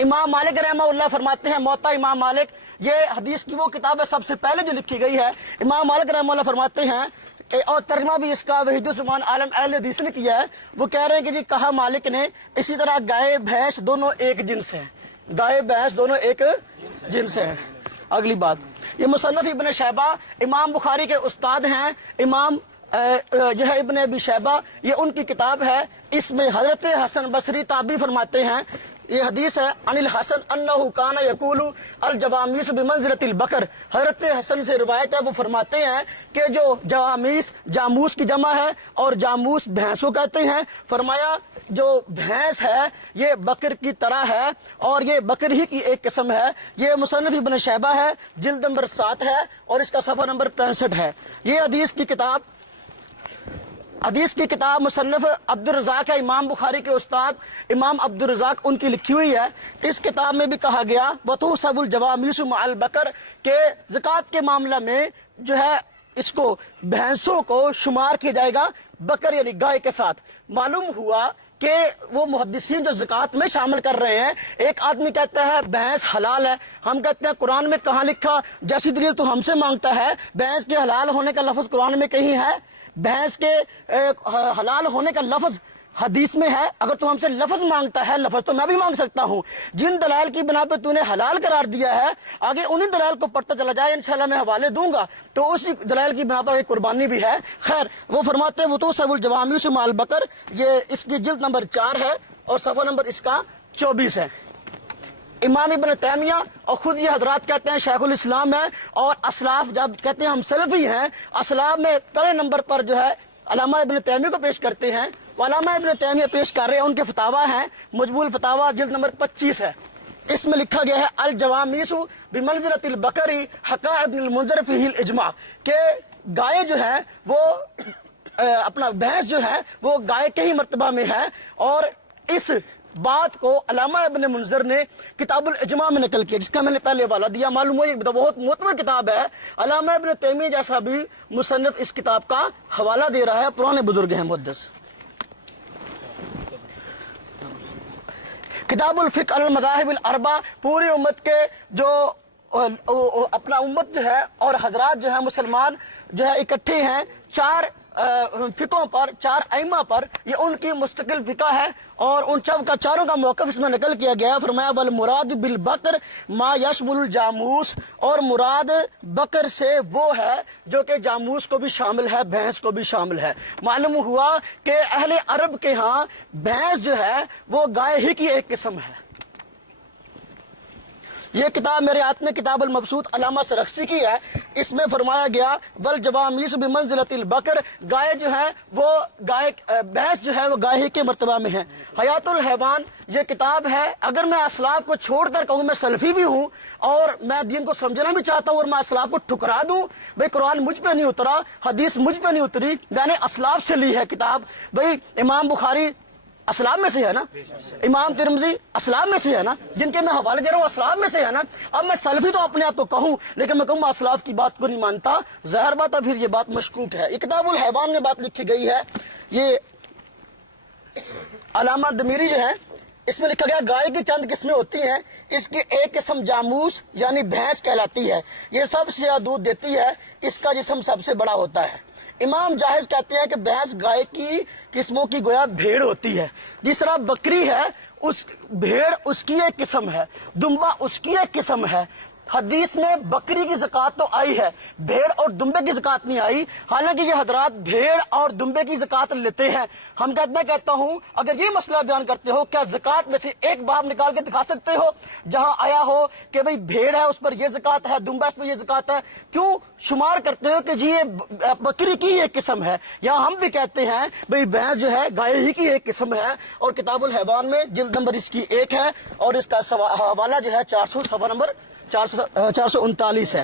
امام مالک رحمہ اللہ فرماتے ہیں، موطا امام مالک یہ حدیث کی وہ کتاب ہے سب سے پہلے جو لکھی گئی ہے۔ امام مالک رحمہ اللہ فرماتے ہیں، اور ترجمہ بھی اس کا وحید الزمان عالم اہل حدیث نے کیا ہے، وہ کہہ رہے ہیں کہ جی کہا مالک نے اسی طرح گائے بھینس دونوں ایک جنس ہیں، گائے بھینس دونوں ایک جنس ہیں۔ اگلی بات، یہ مصنف ابن شیبہ امام بخاری کے استاد ہیں، امام جو ہے ابن ابی شیبہ، یہ ان کی کتاب ہے، اس میں حضرت حسن بصری تابعی فرماتے ہیں، یہ حدیث ہے عن الحسن انہ کان یقول الجوامیس بمنزلۃ البقر، حضرت حسن سے روایت ہے، وہ فرماتے ہیں کہ جو جوامیس جاموس کی جمع ہے اور جاموس بھینس کو کہتے ہیں، فرمایا جو بھینس ہے یہ بکر کی طرح ہے اور یہ بکر ہی کی ایک قسم ہے۔ یہ مصنف ابن شیبہ ہے، جلد نمبر 7 ہے اور اس کا صفحہ نمبر 65 ہے۔ یہ حدیث کی کتاب مصنف عبد الرزاق ہے، امام بخاری کے استاد امام عبد الرزاق ان کی لکھی ہوئی ہے۔ اس کتاب میں بھی کہا گیا وَتُحْسَبُ الْجَوَامِيسُ مَعَ الْبَقَرِ کہ زکوٰۃ کے معاملہ میں جو ہے اس کو بھینسوں کو شمار کیا جائے گا بکر یعنی گائے کے ساتھ۔ معلوم ہوا کہ وہ محدثین جو زکوٰۃ میں شامل کر رہے ہیں، ایک آدمی کہتا ہے بھینس حلال ہے، ہم کہتے ہیں قرآن میں کہاں لکھا؟ جیسی دلیل تو ہم سے مانگتا ہے، بھینس کے حلال ہونے کا لفظ قرآن میں کہیں ہے؟ بھینس کے حلال ہونے کا لفظ حدیث میں ہے؟ اگر تو ہم سے لفظ مانگتا ہے، لفظ تو میں بھی مانگ سکتا ہوں۔ جن دلائل کی بنا پہ تو نے حلال قرار دیا ہے، آگے انہی دلائل کو پڑھتا چلا جائے، انشاءاللہ میں حوالے دوں گا، تو اسی دلائل کی بنا پر ایک قربانی بھی ہے۔ خیر، وہ فرماتے ہیں وَتُحْسَبُ الْجَوَامِيسُ مَعَ الْبَقَرِ، یہ اس کی جلد نمبر 4 ہے اور صفحہ نمبر اس کا 24 ہے۔ امام ابن تیمیہ اور خود یہ حضرات کہتے ہیں شیخ الاسلام ہے، اور اسلاف جب کہتے ہیں ہم سلفی ہیں، اسلاف میں پہلے نمبر پر جو ہے علامہ ابن تیمیہ کو پیش کرتے ہیں۔ علامہ ابن تیمیہ پیش کر رہے ہیں، ان کے فتاوی ہیں، مجموع الفتاوی جلد نمبر 25 ہے۔ اس میں لکھا گیا ہے الجوامیس بمنزلۃ البقر حکا ابن المنذر فیہ الاجماع، کہ گائے جو ہے وہ اپنا بھینس جو ہے وہ گائے کے ہی مرتبہ میں ہے، اور اس بات کو علامہ ابن منذر نے کتاب الاجماع میں نقل کیا، جس کا میں نے پہلے حوالہ دیا۔ معلوم ہوا یہ بہت معتبر کتاب ہے، علامہ ابن تیمیہ جیسا بھی مصنف اس کتاب کا حوالہ دے رہا ہے، پرانے بزرگ ہیں محدث۔ کتاب الفقہ المذاہب الاربع، پوری امت کے جو اپنا امت جو ہے اور حضرات جو ہے مسلمان جو ہے اکٹھے ہیں 4 فقوں پر، 4 ائمہ پر، یہ ان کی مستقل فقہ ہے اور ان چاروں کا موقف اس میں نقل کیا گیا ہے۔ فرمایا والمراد بالبقر ما یشمل الجاموس، اور مراد بکر سے وہ ہے جو کہ جاموس کو بھی شامل ہے، بھینس کو بھی شامل ہے۔ معلوم ہوا کہ اہل عرب کے ہاں بھینس جو ہے وہ گائے ہی کی ایک قسم ہے۔ یہ کتاب میرے ہاتھ میں کتاب المبسوط علامہ سرخسی کی ہے، اس میں فرمایا گیا والجوامیس بمنزلۃ البقر، گائے جو ہے وہ بھینس جو ہے وہ گائے ہی کے مرتبہ میں ہے۔ حیات الحیوان یہ کتاب ہے، اگر میں اسلاف کو چھوڑ کر کہوں میں سلفی بھی ہوں اور میں دین کو سمجھنا بھی چاہتا ہوں اور میں اسلاف کو ٹھکرا دوں، بھئی قرآن مجھ پہ نہیں اترا، حدیث مجھ پہ نہیں اتری، میں نے اسلاف سے لی ہے کتاب۔ بھئی امام بخاری اسلام میں سے ہے نا، امام ترمذی اسلام میں سے ہے نا، جن کے میں حوالے دے رہا ہوں اسلام میں سے ہے نا۔ اب میں سلفی تو اپنے آپ کو کہوں، لیکن میں کہوں میں اسلاف کی بات کو نہیں مانتا، ظاہر بات ہے پھر یہ بات مشکوک ہے۔ یہ کتاب الحیوان میں بات لکھی گئی ہے، یہ علامہ دمیری جو ہے اس میں لکھا گیا گائے کی چند قسمیں ہوتی ہیں، اس کی ایک قسم جاموس یعنی بھینس کہلاتی ہے، یہ سب سے زیادہ دودھ دیتی ہے، اس کا جسم سب سے بڑا ہوتا ہے۔ امام جاہز کہتے ہیں کہ بھینس گائے کی قسموں کی گویا بھیڑ ہوتی ہے، جس طرح بکری ہے اس بھیڑ اس کی ایک قسم ہے، دمبا اس کی ایک قسم ہے۔ حدیث میں بکری کی زکوٰۃ تو آئی ہے، بھیڑ اور دمبے کی زکوٰۃ نہیں آئی، حالانکہ یہ حضرات بھیڑ اور دمبے کی زکوٰۃ لیتے ہیں۔ میں کہتا ہوں اگر یہ مسئلہ بیان کرتے ہو کیا زکوٰۃ میں سے ایک باب نکال کے دکھا سکتے ہو جہاں آیا ہو کہ بھئی بھیڑ ہے اس پر یہ زکوٰۃ ہے، دمبا اس پر یہ زکوٰۃ ہے؟ کیوں شمار کرتے ہو کہ جی یہ بکری کی ایک قسم ہے؟ یا ہم بھی کہتے ہیں بھئی بھینس جو ہے گائے ہی کی ایک قسم ہے، اور کتاب الحیوان میں جلد نمبر اس کی 1 ہے اور اس کا حوالہ جو ہے 400 صفحہ نمبر 439 ہے۔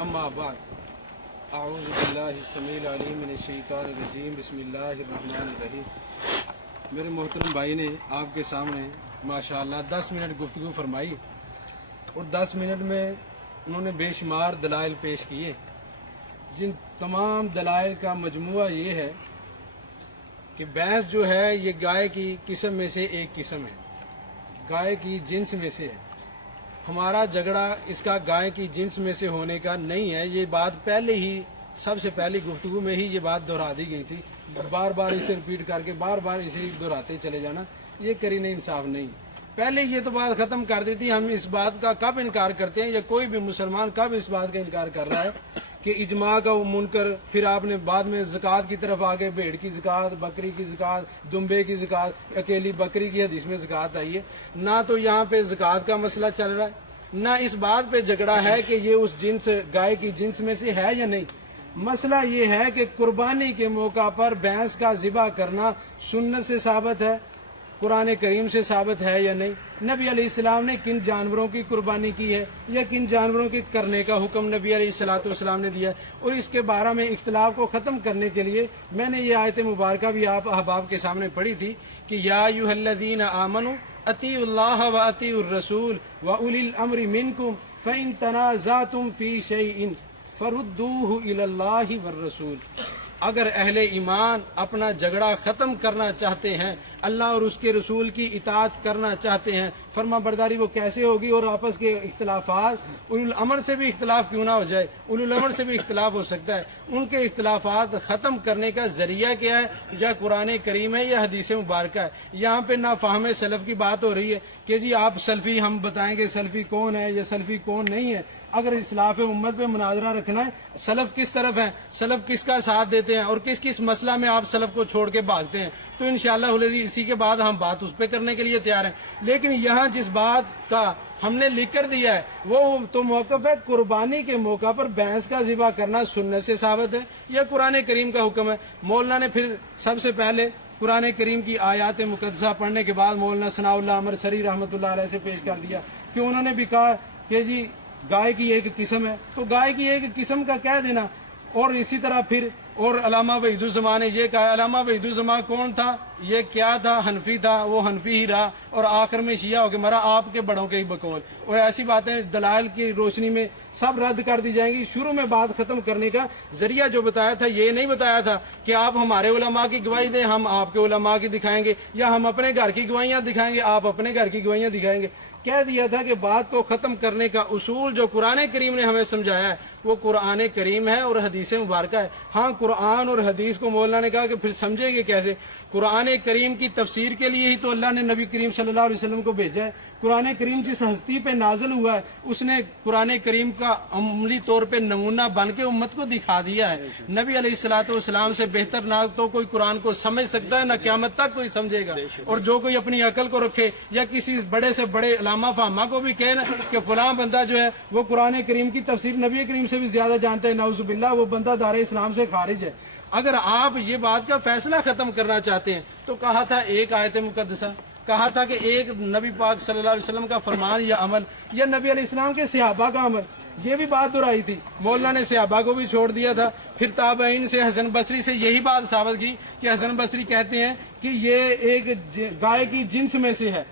اما بعد اعوذ باللہ السمیع العلیم من الشیطان الرجیم بسم اللہ الرحمن الرحیم۔ میرے محترم بھائی نے آپ کے سامنے ماشاءاللہ 10 منٹ گفتگو فرمائی اور 10 منٹ میں انہوں نے بے شمار دلائل پیش کیے، جن تمام دلائل کا مجموعہ یہ ہے کہ بھینس جو ہے یہ گائے کی قسم میں سے ایک قسم ہے، گائے کی جنس میں سے ہے۔ ہمارا جھگڑا اس کا گائے کی جنس میں سے ہونے کا نہیں ہے، یہ بات پہلے ہی سب سے پہلی گفتگو میں ہی یہ بات دہرا دی گئی تھی، بار بار اسے ریپیٹ کر کے بار بار اسے دہراتے چلے جانا یہ کرینہ انصاف نہیں۔ پہلے یہ تو بات ختم کر دی تھی، ہم اس بات کا کب انکار کرتے ہیں یا کوئی بھی مسلمان کب اس بات کا انکار کر رہا ہے کہ اجماع کا وہ منکر، پھر آپ نے بعد میں زکوٰۃ کی طرف آگے بھیڑ کی زکوٰۃ، بکری کی زکوٰۃ، دمبے کی زکوٰۃ، اکیلی بکری کی حدیث میں زکوٰۃ آئی ہے۔ نہ تو یہاں پہ زکوٰۃ کا مسئلہ چل رہا ہے، نہ اس بات پہ جھگڑا ہے کہ یہ اس جنس گائے کی جنس میں سے ہے یا نہیں۔ مسئلہ یہ ہے کہ قربانی کے موقع پر بھینس کا ذبح کرنا سنت سے ثابت ہے، قرآن کریم سے ثابت ہے یا نہیں، نبی علیہ السلام نے کن جانوروں کی قربانی کی ہے یا کن جانوروں کے کرنے کا حکم نبی علیہ السلام نے دیا ہے، اور اس کے بارے میں اختلاف کو ختم کرنے کے لیے میں نے یہ آیت مبارکہ بھی آپ احباب کے سامنے پڑھی تھی کہ یا ایھا الذین آمنوا اطیعوا اللہ واطیعوا الرسول واولی الامر منکم فان تنازعتم فی شیء فردوہ الی اللہ والرسول۔ اگر اہل ایمان اپنا جھگڑا ختم کرنا چاہتے ہیں، اللہ اور اس کے رسول کی اطاعت کرنا چاہتے ہیں، فرما برداری وہ کیسے ہوگی؟ اور آپس کے اختلافات، اولو الامر سے بھی اختلاف کیوں نہ ہو جائے، اولو الامر سے بھی اختلاف ہو سکتا ہے، ان کے اختلافات ختم کرنے کا ذریعہ کیا ہے؟ یا قرآن کریم ہے یا حدیث مبارکہ ہے۔ یہاں پہ نہ فہم سلف کی بات ہو رہی ہے کہ جی آپ سلفی، ہم بتائیں گے سلفی کون ہے یا سلفی کون نہیں ہے۔ اگر اصلاف امت پہ مناظرہ رکھنا ہے، سلف کس طرف ہیں، سلف کس کا ساتھ دیتے ہیں اور کس کس مسئلہ میں آپ سلف کو چھوڑ کے بھاگتے ہیں، تو انشاءاللہ اسی کے بعد ہم بات اس پہ کرنے کے لیے تیار ہیں۔ لیکن یہاں جس بات کا ہم نے لکھ کر دیا ہے وہ تو موقف ہے قربانی کے موقع پر بھینس کا ذبح کرنا سنت سے ثابت ہے یا قرآن کریم کا حکم ہے۔ مولانا نے پھر سب سے پہلے قرآن کریم کی آیات مقدسہ پڑھنے کے بعد مولانا ثناء اللہ عمر سری رحمۃ اللہ علیہ سے پیش کر دیا کہ انہوں نے بھی کہا کہ جی گائے کی ایک قسم ہے، تو گائے کی ایک قسم کا کہہ دینا، اور اسی طرح پھر اور علامہ وحیدالزمان نے یہ کہا. علامہ وحیدالزمان کون تھا؟ یہ کیا تھا؟ حنفی تھا. وہ حنفی ہی رہا اور آخر میں شیعہ ہو کے مرا. آپ کے بڑوں کے ہی بقول. اور ایسی باتیں دلائل کی روشنی میں سب رد کر دی جائیں گی. شروع میں بات ختم کرنے کا ذریعہ جو بتایا تھا یہ نہیں بتایا تھا کہ آپ ہمارے علماء کی گواہی دیں، ہم آپ کے علماء کی دکھائیں گے، یا ہم اپنے گھر کی گواہیاں دکھائیں گے، آپ اپنے گھر کی گواہیاں دکھائیں گے. کہہ دیا تھا کہ بات کو ختم کرنے کا اصول جو قرآن کریم نے ہمیں سمجھایا ہے وہ قرآن کریم ہے اور حدیث مبارکہ ہے. ہاں قرآن اور حدیث کو مولانا نے کہا کہ پھر سمجھیں گے کیسے؟ قرآن کریم کی تفسیر کے لیے ہی تو اللہ نے نبی کریم صلی اللہ علیہ وسلم کو بھیجا ہے. قرآن کریم جس ہستی پہ نازل ہوا ہے اس نے قرآن کریم کا عملی طور پہ نمونہ بن کے امت کو دکھا دیا ہے. نبی علیہ الصلوۃ والسلام سے بہتر نہ تو کوئی قرآن کو سمجھ سکتا ہے نہ قیامت تک کوئی سمجھے گا. اور جو کوئی اپنی عقل کو رکھے یا کسی بڑے سے بڑے علامہ فہمہ کو بھی کہے نا کہ فلاں بندہ جو ہے وہ قرآن کریم کی تفسیر نبی کریم سے بھی زیادہ جانتا ہے، نعوذ باللہ وہ بندہ دار اسلام سے خارج ہے. اگر آپ یہ بات کا فیصلہ ختم کرنا چاہتے ہیں تو کہا تھا ایک آیت مقدسہ، کہا تھا کہ ایک نبی پاک صلی اللہ علیہ وسلم کا فرمان یا عمل یا نبی علیہ السلام کے صحابہ کا عمل، یہ بھی بات دہرائی تھی. مولانا نے صحابہ کو بھی چھوڑ دیا تھا. پھر تابعین سے حسن بصری سے یہی بات ثابت کی کہ حسن بصری کہتے ہیں کہ یہ ایک گائے کی جنس میں سے ہے.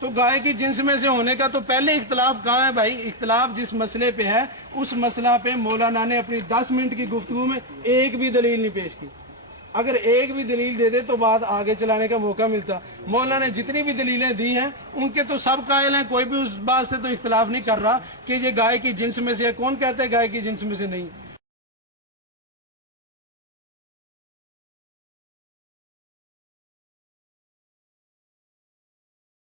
تو گائے کی جنس میں سے ہونے کا تو پہلے اختلاف کہاں ہے بھائی؟ اختلاف جس مسئلے پہ ہے اس مسئلہ پہ مولانا نے اپنی 10 منٹ کی گفتگو میں ایک بھی دلیل نہیں پیش کی. اگر ایک بھی دلیل دے دے تو بات آگے چلانے کا موقع ملتا. مولانا نے جتنی بھی دلیلیں دی ہیں ان کے تو سب قائل ہیں، کوئی بھی اس بات سے تو اختلاف نہیں کر رہا کہ یہ گائے کی جنس میں سے ہے. کون کہتا ہے گائے کی جنس میں سے نہیں؟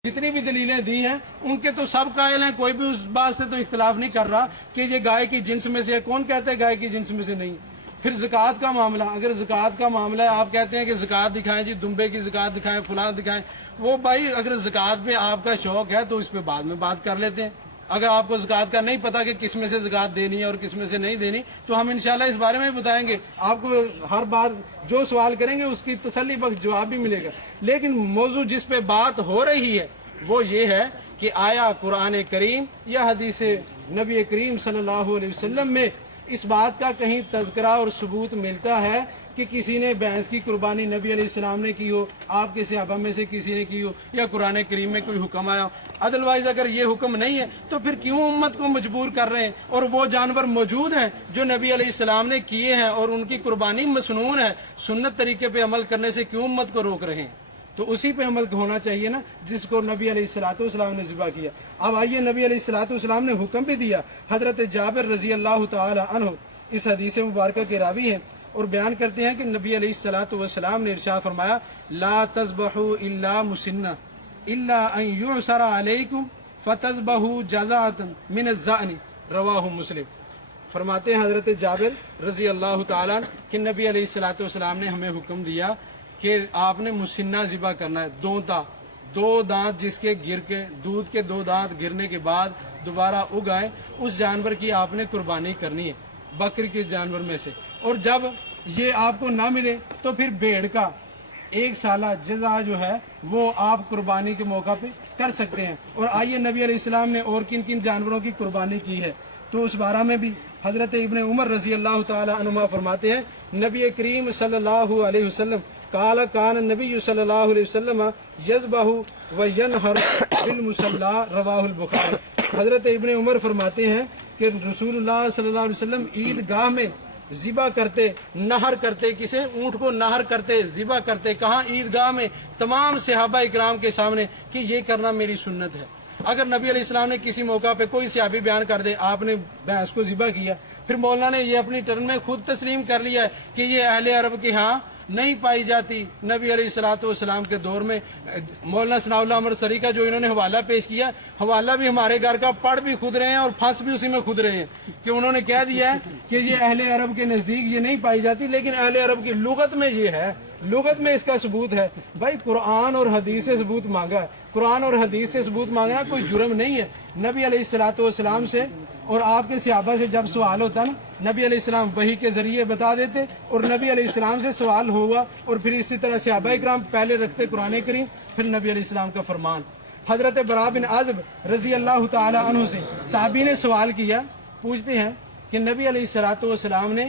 جتنی بھی دلیلیں دی ہیں ان کے تو سب قائل ہیں، کوئی بھی اس بات سے تو اختلاف نہیں کر رہا کہ یہ گائے کی جنس میں سے ہے. کون کہتا ہے گائے کی جنس میں سے نہیں؟ پھر زکوٰۃ کا معاملہ، اگر زکوٰۃ کا معاملہ ہے آپ کہتے ہیں کہ زکوٰۃ دکھائیں جی، دمبے کی زکوٰۃ دکھائیں، فلاں دکھائیں. وہ بھائی اگر زکوٰۃ پہ آپ کا شوق ہے تو اس پہ بعد میں بات کر لیتے ہیں. اگر آپ کو زکوٰۃ کا نہیں پتا کہ کس میں سے زکوٰۃ دینی ہے اور کس میں سے نہیں دینی تو ہم انشاءاللہ اس بارے میں بتائیں گے. آپ کو ہر بار جو سوال کریں گے اس کی تسلی بخش جواب بھی ملے گا. لیکن موضوع جس پہ بات ہو رہی ہے وہ یہ ہے کہ آیا قرآن کریم یا حدیث نبی کریم صلی اللہ علیہ وسلم میں اس بات کا کہیں تذکرہ اور ثبوت ملتا ہے کہ کسی نے بھینس کی قربانی نبی علیہ السلام نے کی ہو، آپ کے صحابہ میں سے کسی نے کی ہو، یا قرآن کریم میں کوئی حکم آیا ہو؟ ادروائز اگر یہ حکم نہیں ہے تو پھر کیوں امت کو مجبور کر رہے ہیں؟ اور وہ جانور موجود ہیں جو نبی علیہ السلام نے کیے ہیں اور ان کی قربانی مسنون ہے، سنت طریقے پہ عمل کرنے سے کیوں امت کو روک رہے ہیں؟ تو اسی پہ عمل ہونا چاہیے نا جس کو نبی علیہ الصلوۃ والسلام نے ذبح کیا. اب آئیے نبی علیہ الصلوۃ والسلام نے حکم بھی دیا. حضرت جابر رضی اللہ تعالی عنہ اس حدیث مبارکہ کے راوی ہیں اور بیان کرتے ہیں کہ نبی علیہ الصلوۃ والسلام نے ارشاد فرمایا لا تذبحوا الا مسنہ الا ان یعصر علیکم فتذبحوا جزاۃ من الظأن، رواہ مسلم. فرماتے ہیں حضرت جابر رضی اللہ تعالیٰ کہ نبی علیہ الصلوۃ والسلام نے ہمیں حکم دیا کہ آپ نے مسنہ ذبح کرنا ہے. دو دانت جس کے گر کے دودھ کے 2 دانت گرنے کے بعد دوبارہ اگ آئے اس جانور کی آپ نے قربانی کرنی ہے بکری کے جانور میں سے. اور جب یہ آپ کو نہ ملے تو پھر بھیڑ کا 1 سالہ جزا جو ہے وہ آپ قربانی کے موقع پہ کر سکتے ہیں. اور آئیے نبی علیہ السلام نے اور کن کن جانوروں کی قربانی کی ہے تو اس بارے میں بھی حضرت ابن عمر رضی اللہ تعالی عنہما فرماتے ہیں نبی کریم صلی اللہ علیہ وسلم قال کان نبی صلی اللہ علیہ وسلم یذبح وینحر بالمصلی، رواہ البخاری. حضرت ابن عمر فرماتے ہیں کہ رسول اللہ صلی اللہ علیہ وسلم عیدگاہ میں ذبح کرتے، نہر کرتے، کسے؟ اونٹ کو نہر کرتے، ذبح کرتے. کہاں؟ عیدگاہ میں تمام صحابہ اکرام کے سامنے کہ یہ کرنا میری سنت ہے. اگر نبی علیہ السلام نے کسی موقع پہ کوئی صحابی بیان کر دے آپ نے بھینس کو ذبح کیا، پھر مولانا نے یہ اپنی ٹرن میں خود تسلیم کر لیا ہے کہ یہ اہل عرب کے ہاں نہیں پائی جاتی. نبی علیہ الصلوۃ والسلام کے دور میں مولانا ثناء اللہ عمر سری کا جو انہوں نے حوالہ پیش کیا، حوالہ بھی ہمارے گھر کا پڑھ بھی خود رہے ہیں اور پھنس بھی اسی میں خود رہے ہیں کہ انہوں نے کہہ دیا ہے کہ یہ اہل عرب کے نزدیک یہ نہیں پائی جاتی، لیکن اہل عرب کی لغت میں یہ ہے، لغت میں اس کا ثبوت ہے. بھائی قرآن اور حدیث سے ثبوت مانگا ہے، قرآن اور حدیث سے ثبوت مانگنا کوئی جرم نہیں ہے. نبی علیہ الصلوۃ والسلام سے اور آپ کے صحابہ سے جب سوال ہوتا نا نبی علیہ السلام وحی کے ذریعے بتا دیتے اور نبی علیہ السلام سے سوال ہوا اور پھر اسی طرح صحابہ اکرام پہلے رکھتے قرآن کریم پھر نبی علیہ السلام کا فرمان. حضرت براء بن عازب رضی اللہ تعالی عنہ سے تابعی نے سوال کیا، پوچھتے ہیں کہ نبی علیہ الصلوۃ والسلام نے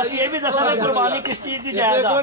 ਅਸੀਂ ਇਹ ਵੀ ਦੱਸਾਂਗੇ ਕੁਰਬਾਨੀ ਕਿਸ ਚੀਜ਼ ਦੀ ਜਾਇਜ਼ ਆ,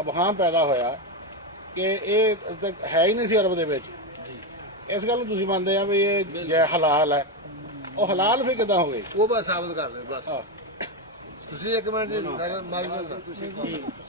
ਅਬਹਾਮ ਪੈਦਾ ਹੋਇਆ ਕਿ ਇਹ ਹੈ ਹੀ ਨਹੀਂ ਸੀ ਅਰਬ ਦੇ ਵਿੱਚ। ਇਸ ਗੱਲ ਨੂੰ ਤੁਸੀਂ ਮੰਨਦੇ ਆ ਵੀ ਇਹ ਜੈ ਹਲਾਲ ਹੈ, ਉਹ ਹਲਾਲ ਫਿਰ ਕਿਦਾਂ ਹੋ ਗਈ? ਉਹ ਬਸ ਸਾਬਤ ਕਰ ਲੈ ਬਸ। ਤੁਸੀਂ ਇੱਕ ਮਿੰਟ ਜੀ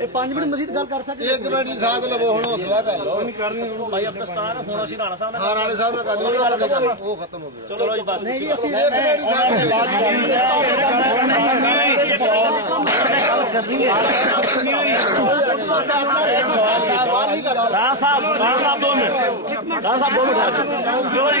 ਇਹ 5 ਮਿੰਟ ਮਜ਼ੀਦ ਗੱਲ ਕਰ ਸਕਦੇ? ਇੱਕ ਮਿੰਟ ਜੀ ਸਾਥ ਲਵੋ, ਹੁਣ ਹੌਸਲਾ ਕਰ ਲਓ। ਭਾਈ ਅਫਗਾਨਿਸਤਾਨ ਹੁਣ ਅਸੀਂ ਰਾਣਾ ਸਾਹਿਬ ਹਾਂ ਰਾਣੇ ਸਾਹਿਬ ਨਾਲ ਕਰ ਲਓ, ਉਹਨਾਂ ਦਾ ਕੰਮ ਉਹ ਖਤਮ ਹੋ ਗਿਆ। ਚਲੋ ਜੀ ਬਸ ਨਹੀਂ ਅਸੀਂ ਇੱਕ ਮਿੰਟ ਜੀ ਰਾਣਾ ਸਾਹਿਬ 2 ਮਿੰਟ, ਰਾਣਾ ਸਾਹਿਬ 2 ਮਿੰਟ ਚਲੋ ਜੀ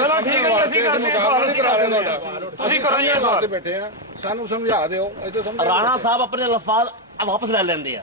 ਚਲੋ ਠੀਕ ਹੈ, ਅਸੀਂ ਕਰਦੇ ਹਾਂ ਸਵਾਲ, ਅਸੀਂ ਕਰਾ ਰਹੇ ਤੁਹਾਡਾ, ਤੁਸੀਂ ਕਰੋ ਜੀ ਸਵਾਲ। ਬੈਠੇ ਆ, ਸਾਨੂੰ ਸਮਝਾ ਦਿਓ, ਇੱਥੇ ਸਮਝ। ਰਾਣਾ ਸਾਹਿਬ ਆਪਣੇ ਲਫ਼ਾਜ਼ ਵਾਪਸ ਲੈ ਲੈਂਦੇ ਆ।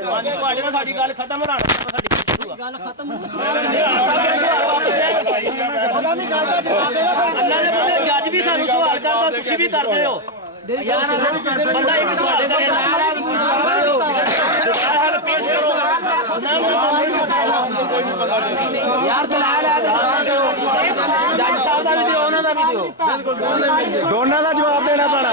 ਤੁਹਾਡੇ ਨਾਲ ਸਾਡੀ ਗੱਲ ਖਤਮ ਰਾਣਾ ਸਾਹਿਬ, ਸਾਡੀ ਗੱਲ ਖਤਮ ਹੋ ਅੱਲਾ ਨੇ ਬੋਲੇ ਜੱਜ ਵੀ ਸਾਨੂੰ ਸਵਾਲ ਕਰਦਾ, ਤੁਸੀਂ ਵੀ ਕਰਦੇ ਹੋ ਯਾਰ। ਬੰਦਾ ਇੱਕ ਸਵਾਲ ਕਰੇ ਪੇਸ਼ ਕਰੋ ਯਾਰ, ਚਲਾਇਆ ਜੱਜ ਸਾਹਿਬ ਦਾ ਵੀ ਦਿਓ, ਉਹਨਾਂ ਦਾ ਵੀ ਦਿਓ, ਦੋਨਾਂ ਦਾ ਜਵਾਬ ਦੇਣਾ ਪੈਣਾ।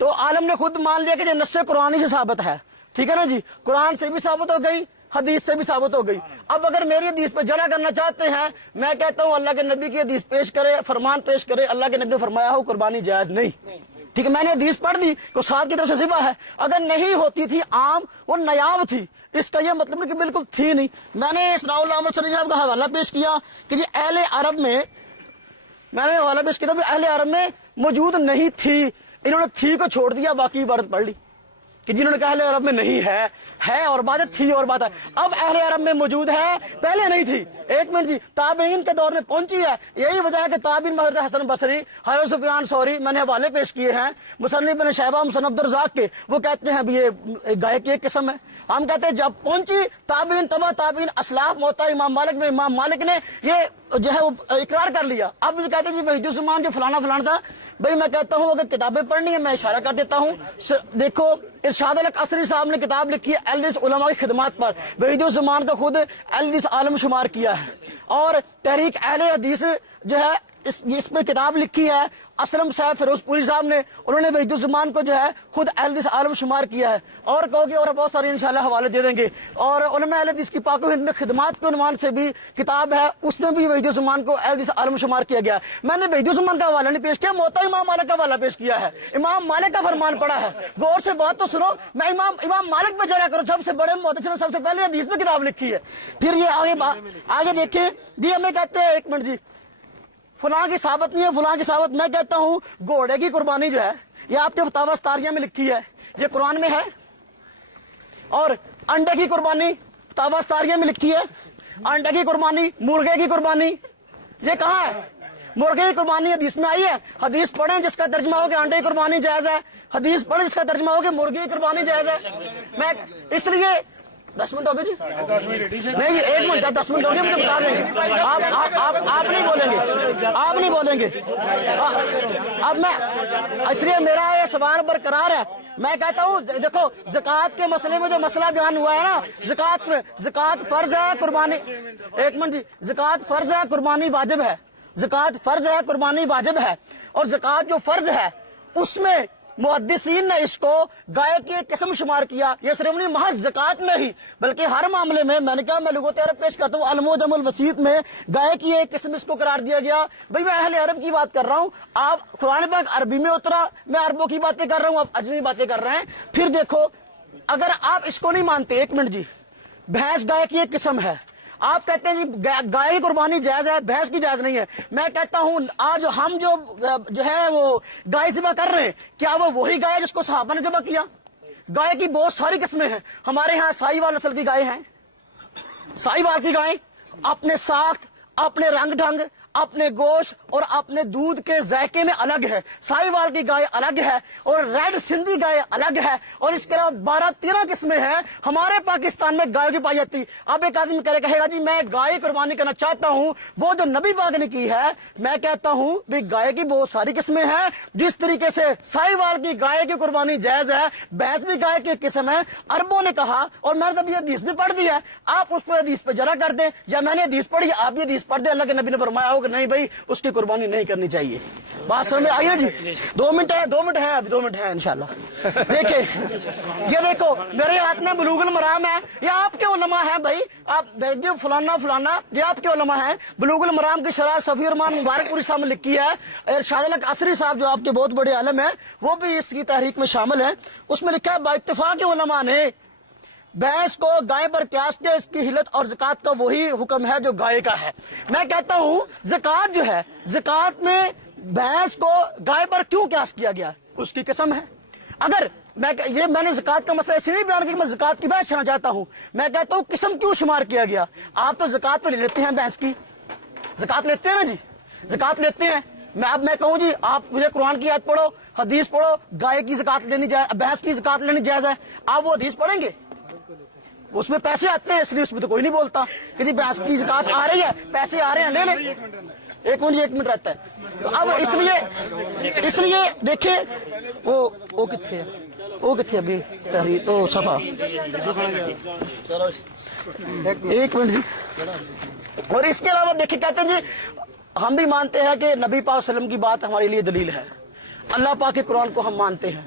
تو عالم نے خود مان لیا کہ یہ نص قرآن سے ثابت ہے، ٹھیک ہے نا جی، قرآن سے بھی ثابت ہو گئی، حدیث سے بھی ثابت ہو گئی۔ اب اگر میری حدیث پہ جلا کرنا چاہتے ہیں، میں کہتا ہوں اللہ کے نبی کی حدیث پیش کرے، فرمان پیش کرے، اللہ کے نبی نے فرمایا ہو قربانی جائز نہیں، ٹھیک ہے، میں نے حدیث پڑھ دی کہ ساتھ کی طرف سے ذبح ہے، اگر نہیں ہوتی تھی عام وہ نیاب تھی، اس کا یہ مطلب نہیں کہ بالکل تھی نہیں۔ میں نے ثناء اللہ احمد صدیقی صاحب کا حوالہ پیش کیا کہ یہ اہل عرب میں، میں نے حوالہ پیش کیا تھا اہل عرب میں موجود نہیں تھی، انہوں نے تھی کو چھوڑ دیا، باقی عبارت پڑھ لی کہ جنہوں نے کہا اہل عرب میں نہیں ہے اور بات ہے، تھی اور بات ہے۔ اب اہل عرب میں موجود ہے، پہلے نہیں تھی۔ ایک منٹ جی، تابعین کے دور میں پہنچی ہے، یہی وجہ ہے کہ تابعین حضرت حسن بصری، حضرت سفیان ثوری، میں نے حوالے پیش کیے ہیں مصنف بن شیبہ، مصنف عبدالرزاق کے، وہ کہتے ہیں بھی یہ گائے کی ایک قسم ہے۔ ہم کہتے ہیں جب پہنچی تابعین، تبع تابعین، اسلاف موتا امام مالک میں، امام مالک نے یہ جو ہے وہ اقرار کر لیا۔ اب کہتے ہیں جی وحید الزمان جو فلانا فلانا تھا، بھائی میں کہتا ہوں اگر کتابیں پڑھنی ہے میں اشارہ کر دیتا ہوں، دیکھو ارشاد الحق عصری صاحب نے کتاب لکھی ہے اہل حدیث علماء کی خدمات پر، وحید الزمان کا خود اہل حدیث عالم شمار کیا ہے، اور تحریک اہل حدیث جو ہے اس پہ کتاب لکھی ہے اسلم صاحب فیروز پوری صاحب نے، انہوں نے وحید الزمان کو جو ہے خود اہل حدیث عالم شمار کیا ہے، اور کہو گے اور بہت سارے انشاءاللہ حوالے دے دیں گے۔ اور علماء اہل حدیث کی پاک و ہند میں خدمات کے عنوان سے بھی کتاب ہے، اس میں بھی وحید الزمان کو اہل حدیث عالم شمار کیا گیا ہے۔ میں نے وحید الزمان کا حوالہ نہیں پیش کیا، موتا امام مالک کا حوالہ پیش کیا ہے، امام مالک کا فرمان پڑا ہے، غور سے بات تو سنو، میں امام مالک پہ چلا کرو، سب سے بڑے محدث نے سب سے پہلے حدیث میں کتاب لکھی ہے۔ پھر یہ آگے دیکھیں جی، ہمیں کہتے ہیں ایک منٹ جی، فلاں کی ثابت نہیں ہے، فلاں کی ثابت، میں کہتا ہوں گھوڑے کی قربانی جو ہے یہ آپ کے فتاوی استاریہ میں لکھی ہے، یہ قرآن میں ہے، اور انڈے کی قربانی فتاوی استاریہ میں لکھی ہے، انڈے کی قربانی، مرغے کی قربانی یہ کہاں ہے؟ مرغے کی قربانی حدیث میں آئی ہے، حدیث پڑھیں جس کا ترجمہ ہو کہ انڈے کی قربانی جائز ہے، حدیث پڑھیں جس کا ترجمہ ہو کہ مرغے کی قربانی جائز ہے۔ میں اس لیے 10 منٹ ہو گئے جی، نہیں 1 منٹ 10 منٹ ہو گئے، مجھے بتا دیں گے، آپ نہیں بولیں گے، آپ نہیں بولیں گے۔ اب میں اس لیے میرا یہ سوال برقرار ہے، میں کہتا ہوں دیکھو زکوٰۃ کے مسئلے میں جو مسئلہ بیان ہوا ہے نا، زکوٰۃ میں، زکوٰۃ فرض ہے، قربانی، 1 منٹ جی، زکوٰۃ فرض ہے، قربانی واجب ہے، زکوٰۃ فرض ہے، قربانی واجب ہے، اور زکوٰۃ جو فرض ہے اس میں محدثین نے اس کو گائے کی ایک قسم شمار کیا، یہ صرف نہیں محض زکوٰۃ میں ہی بلکہ ہر معاملے میں، میں نے کہا میں لغت عرب پیش کرتا ہوں، المعجم الوسیط میں گائے کی ایک قسم اس کو قرار دیا گیا۔ بھائی میں اہل عرب کی بات کر رہا ہوں، آپ قرآن پاک عربی میں اترا، میں عربوں کی باتیں کر رہا ہوں، آپ اجمی باتیں کر رہے ہیں۔ پھر دیکھو اگر آپ اس کو نہیں مانتے، 1 منٹ جی، بھینس گائے کی ایک قسم ہے، آپ کہتے ہیں جی گائے کی قربانی جائز ہے، بھینس کی جائز نہیں ہے، میں کہتا ہوں آج ہم جو ہے وہ گائے ذبح کر رہے ہیں، کیا وہ وہی گائے جس کو صحابہ نے ذبح کیا؟ گائے کی بہت ساری قسمیں ہیں، ہمارے ہاں سائی وال نسل کی گائے ہیں، سائی وال کی گائے اپنے ساخت، اپنے رنگ ڈھنگ، اپنے گوشت اور اپنے دودھ کے ذائقے میں الگ ہے، سائی وال کی گائے الگ ہے، اور ریڈ سندھی گائے الگ ہے، اور اس کے علاوہ 12-13 قسمیں ہیں ہمارے پاکستان میں گائے کی پائی جاتی۔ اب ایک آدمی کہے گا جی میں گائے قربانی کرنا چاہتا ہوں وہ جو نبی پاک نے کی ہے، میں کہتا ہوں بھی گائے کی بہت ساری قسمیں ہیں، جس طریقے سے سائی وال کی گائے کی قربانی جائز ہے، بھینس بھی گائے کی ایک قسم ہے، عربوں نے کہا، اور میں نے ابھی حدیث بھی پڑھ دی ہے، آپ اس پہ حدیث پہ جرا کر دیں، یا میں نے حدیث پڑھی آپ بھی حدیث پڑھ دیں، اللہ کے نبی نے فرمایا ہو کہ نہیں بھائی اس کی قربانی نہیں کرنی چاہیے۔ بات سمجھ میں آئی نا جی؟ 2 منٹ ہے، 2 منٹ ہے، ابھی 2 منٹ ہے انشاءاللہ۔ دیکھیں یہ دیکھو میرے ہاتھ میں بلوغ المرام ہے، یہ آپ کے علماء ہیں بھائی، آپ جو فلانا فلانا یہ آپ کے علماء ہیں، بلوغ المرام کی شرح صفی الرحمان مبارک پوری صاحب نے لکھی ہے، ارشاد الحق عصری صاحب جو آپ کے بہت بڑے عالم ہیں وہ بھی اس کی تحریک میں شامل ہیں، اس میں لکھا ہے با اتفاق علماء نے بھینس کو گائے پر قیاس کیا، اس کی حلت اور زکوٰۃ کا وہی حکم ہے جو گائے کا ہے۔ میں کہتا ہوں زکوٰۃ جو ہے، زکوٰۃ میں بھینس کو گائے پر کیوں قیاس کیا گیا؟ اس کی قسم ہے۔ اگر میں نے زکوٰۃ کا مسئلہ اس لیے نہیں بیان کیا کہ میں زکوٰۃ کی بحث کرنا چاہتا ہوں، میں کہتا ہوں قسم کیوں شمار کیا گیا؟ آپ تو زکوٰۃ تو لے لیتے ہیں، بھینس کی زکوٰۃ لیتے ہیں نا جی، زکوٰۃ لیتے ہیں، میں کہوں جی آپ مجھے قرآن کی آیت پڑھو، حدیث پڑھو، گائے کی زکوٰۃ لینی جائز، بھینس کی زکوٰۃ لینی جائز ہے، آپ وہ حدیث پڑھیں گے؟ اس میں پیسے آتے ہیں، اس لیے اس میں تو کوئی نہیں بولتا کہ جی بھینس کی زکوٰۃ آ رہی ہے، پیسے آ رہے ہیں لے لیں۔ 1 منٹ رہتا ہے، تو اب اس لیے دیکھیں وہ کتنے ہے، وہ کتنے ابھی تحریر تو صفحہ 1 منٹ جی۔ اور اس کے علاوہ دیکھیں کہتے ہیں جی ہم بھی مانتے ہیں کہ نبی پاک صلی اللہ علیہ وسلم کی بات ہمارے لیے دلیل ہے، اللہ پاک کے قرآن کو ہم مانتے ہیں،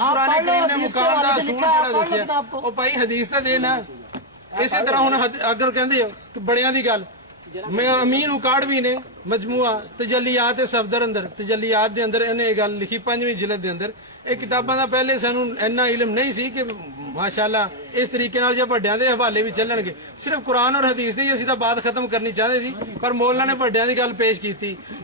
ਪੁਰਾਣੇ ਕਰੀਮ ਨੇ ਮੁਕਾਮ ਦਾ ਅਸੂਲ ਜਿਹੜਾ ਦੱਸਿਆ, ਉਹ ਭਾਈ ਹਦੀਸ ਤਾਂ ਦੇ ਨਾ। ਇਸੇ ਤਰ੍ਹਾਂ ਹੁਣ ਅਗਰ ਕਹਿੰਦੇ ਹੋ ਕਿ ਬੜਿਆਂ ਦੀ ਗੱਲ, ਮੈਂ ਅਮੀਨ ਉਕਾੜ ਵੀ ਨੇ ਮਜਮੂਆ ਤਜੱਲੀਆਤ ਸਫਦਰ ਅੰਦਰ, ਤਜੱਲੀਆਤ ਦੇ ਅੰਦਰ ਇਹਨੇ ਇਹ ਗੱਲ ਲਿਖੀ 5ਵੀਂ ਜਿਲਦ ਦੇ ਅੰਦਰ। ਇਹ ਕਿਤਾਬਾਂ ਦਾ ਪਹਿਲੇ ਸਾਨੂੰ ਇੰਨਾ ਇਲਮ ਨਹੀਂ ਸੀ ਕਿ ਮਾਸ਼ਾਅੱਲਾ ਇਸ ਤਰੀਕੇ ਨਾਲ ਜੇ ਵੱਡਿਆਂ ਦੇ ਹਵਾਲੇ ਵੀ ਚੱਲਣਗੇ। ਸਿਰਫ ਕੁਰਾਨ ਔਰ ਹਦੀਸ ਦੀ ਅਸੀਂ ਤਾਂ ਬਾਤ ਖਤਮ ਕਰਨੀ ਚਾਹਦੇ ਸੀ, ਪਰ ਮੌਲਾਨਾ ਨੇ ਵੱਡਿਆਂ ਦੀ ਗੱਲ ਪੇਸ਼ ਕੀਤੀ।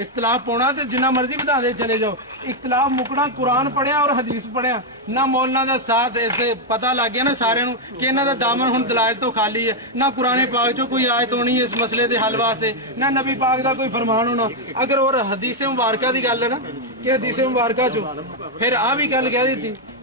ਇਖਤਲਾਫ ਪਾਉਣਾ ਤੇ ਜਿੰਨਾ ਮਰਜ਼ੀ ਵਧਾਦੇ ਚਲੇ ਜਾਓ, ਇਖਤਲਾਫ ਮੁਕਣਾ ਕੁਰਾਨ ਪੜਿਆ ਔਰ ਹਦੀਸ ਪੜਿਆ ਨਾ। ਮੌਲਾਨਾ ਦਾ ਸਾਥ ਇੱਥੇ ਪਤਾ ਲੱਗ ਗਿਆ ਨਾ ਸਾਰਿਆਂ ਨੂੰ ਕਿ ਇਹਨਾਂ ਦਾ ਦਾਮਨ ਹੁਣ ਦਲਾਇਲ ਤੋਂ ਖਾਲੀ ਹੈ, ਨਾ ਕੁਰਾਨ ਪਾਕ ਚੋਂ ਕੋਈ ਆਇਤ ਹੋਣੀ ਇਸ ਮਸਲੇ ਦੇ ਹੱਲ ਵਾਸਤੇ, ਨਾ ਨਬੀ ਪਾਕ ਦਾ ਕੋਈ ਫਰਮਾਨ ਹੋਣਾ। ਅਗਰ ਹੋਰ ਹਦੀਸ ਮੁਬਾਰਕਾ ਦੀ ਗੱਲ ਹੈ ਨਾ ਕਿ ਹਦੀਸ ਮੁਬਾਰਕਾ ਚੋਂ ਫਿਰ ਆ ਵੀ ਗੱਲ ਕਹਿ ਦਿੱਤੀ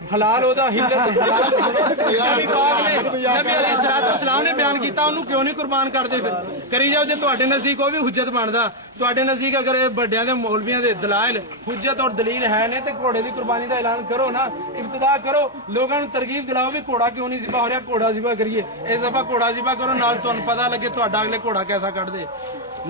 ਹਲਾਲ ਉਹਦਾ ਹਿੱਲਤ ਨਬੀ ਪਾਕ ਨੇ ਨਬੀ ਅਲੈਹਿਸਸਲਾਮ ਨੇ ਬਿਆਨ ਕੀਤਾ, ਉਹਨੂੰ ਕਿਉਂ ਨਹੀਂ ਕੁਰਬਾਨ ਕਰਦੇ? ਫਿਰ ਕਰੀ ਜਾਓ। ਜੇ ਤੁਹਾਡੇ ਨਜ਼ਦੀਕ ਉਹ ਵੀ ਹੁਜਤ ਬਣਦਾ, ਤੁਹਾਡੇ ਨਜ਼ਦੀਕ ਅਗਰ ਇਹ ਵੱਡਿਆਂ ਦੇ ਮੌਲਵੀਆਂ ਦੇ ਦਲਾਇਲ ਹੁਜਤ ਔਰ ਦਲੀਲ ਹੈ ਨੇ ਤੇ ਘੋੜੇ ਦੀ ਕੁਰਬਾਨੀ ਦਾ ਐਲਾਨ ਕਰੋ ਨਾ, ਇਬਤਦਾ ਕਰੋ, ਲੋਕਾਂ ਨੂੰ ਤਰਗੀਬ ਦਿਲਾਓ ਵੀ ਘੋੜਾ ਕਿਉਂ ਨਹੀਂ ਜ਼ਿਬਾ ਹੋ ਰਿਹਾ, ਘੋੜਾ ਜ਼ਿਬਾ ਕਰੀਏ। ਇਸ ਦਫਾ ਘੋੜਾ ਜ਼ਿਬਾ ਕਰੋ, ਨਾਲ ਤੁਹਾਨੂੰ ਪਤਾ ਲੱਗੇ ਤੁਹਾਡਾ ਅਗਲੇ ਘੋੜਾ ਕੈਸਾ ਕੱਢਦੇ।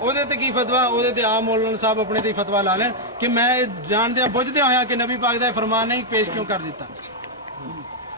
ਉਹਦੇ ਤੇ ਕੀ ਫਤਵਾ, ਉਹਦੇ ਤੇ ਆਪ ਮੌਲਾਨਾ ਸਾਹਿਬ ਆਪਣੇ ਤੇ ਫਤਵਾ ਲਾ ਲੈਣ ਕਿ ਮੈਂ ਜਾਣਦੇ ਬੁੱਝਦੇ ਹੋਇਆ ਕਿ ਨਬੀ ਪਾਕ ਦਾ ਫਰਮਾਨ ਨਹੀਂ ਪੇਸ਼ ਕਿਉਂ ਕਰ ਦਿੱਤਾ।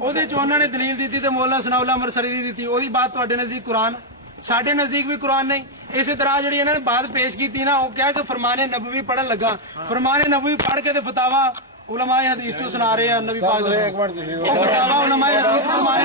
ਉਹਦੇ ਚ ਉਹਨਾਂ ਨੇ ਦਲੀਲ ਦਿੱਤੀ ਤੇ ਮੌਲਾ ਸਨਾਉਲਾ ਮਰਸਰੀ ਦੀ ਦਿੱਤੀ, ਉਹਦੀ ਬਾਤ ਤੁਹਾਡੇ ਨਜ਼ਦੀਕ ਕੁਰਾਨ, ਸਾਡੇ ਨਜ਼ਦੀਕ ਵੀ ਕੁਰਾਨ ਨਹੀਂ। ਇਸੇ ਤਰ੍ਹਾਂ ਜਿਹੜੀ ਇਹਨਾਂ ਨੇ ਬਾਤ ਪੇਸ਼ ਕੀਤੀ ਨਾ, ਉਹ ਕਿਹਾ ਕਿ ਫਰਮਾਨੇ ਨਬਵੀ ਪੜਨ ਲੱਗਾ, ਫਰਮਾਨੇ ਨਬਵੀ ਪੜ੍ਹ ਕੇ ਤੇ ਫਤਾਵਾ ਉਲਮਾਏ ਹਦੀਸ ਚੋਂ ਸੁਣਾ ਰਹੇ ਆ ਨਬੀ ਪਾਕ ਦਾ, ਉਹ ਫਤਾਵਾ ਉਲਮਾਏ ਹਦੀਸ ਫਰਮਾਨੇ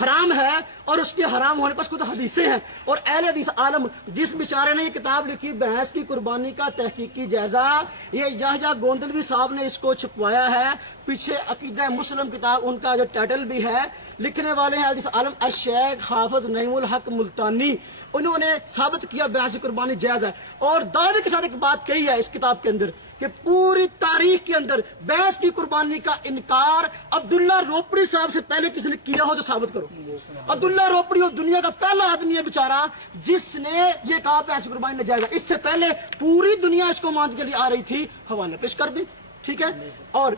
حرام ہے اور اس کے حرام ہونے پر خود حدیثیں ہیں. اور اہل حدیث عالم جس بیچارے نے یہ کتاب لکھی بھینس کی قربانی کا تحقیقی جائزہ، یہ یحییٰ گوندلوی صاحب نے اس کو چھپوایا ہے. پیچھے عقیدہ مسلم کتاب ان کا جو ٹائٹل بھی ہے، لکھنے والے ہیں حدیث عالم الشیخ حافظ نعیم الحق ملتانی. انہوں نے ثابت کیا بھینس کی قربانی جائز ہے، اور دعوے کے ساتھ ایک بات کہی ہے اس کتاب کے اندر کہ پوری تاریخ کے اندر بھینس کی قربانی کا انکار عبداللہ روپڑی صاحب سے پہلے کسی نے کیا ہو تو ثابت کرو. عبداللہ روپڑی وہ دنیا کا پہلا آدمی ہے بیچارہ جس نے یہ کہا بھینس کی قربانی ناجائز ہے. اس سے پہلے پوری دنیا اس کو مانتی چلی آ رہی تھی. حوالے پیش کر دیں، ٹھیک ہے. اور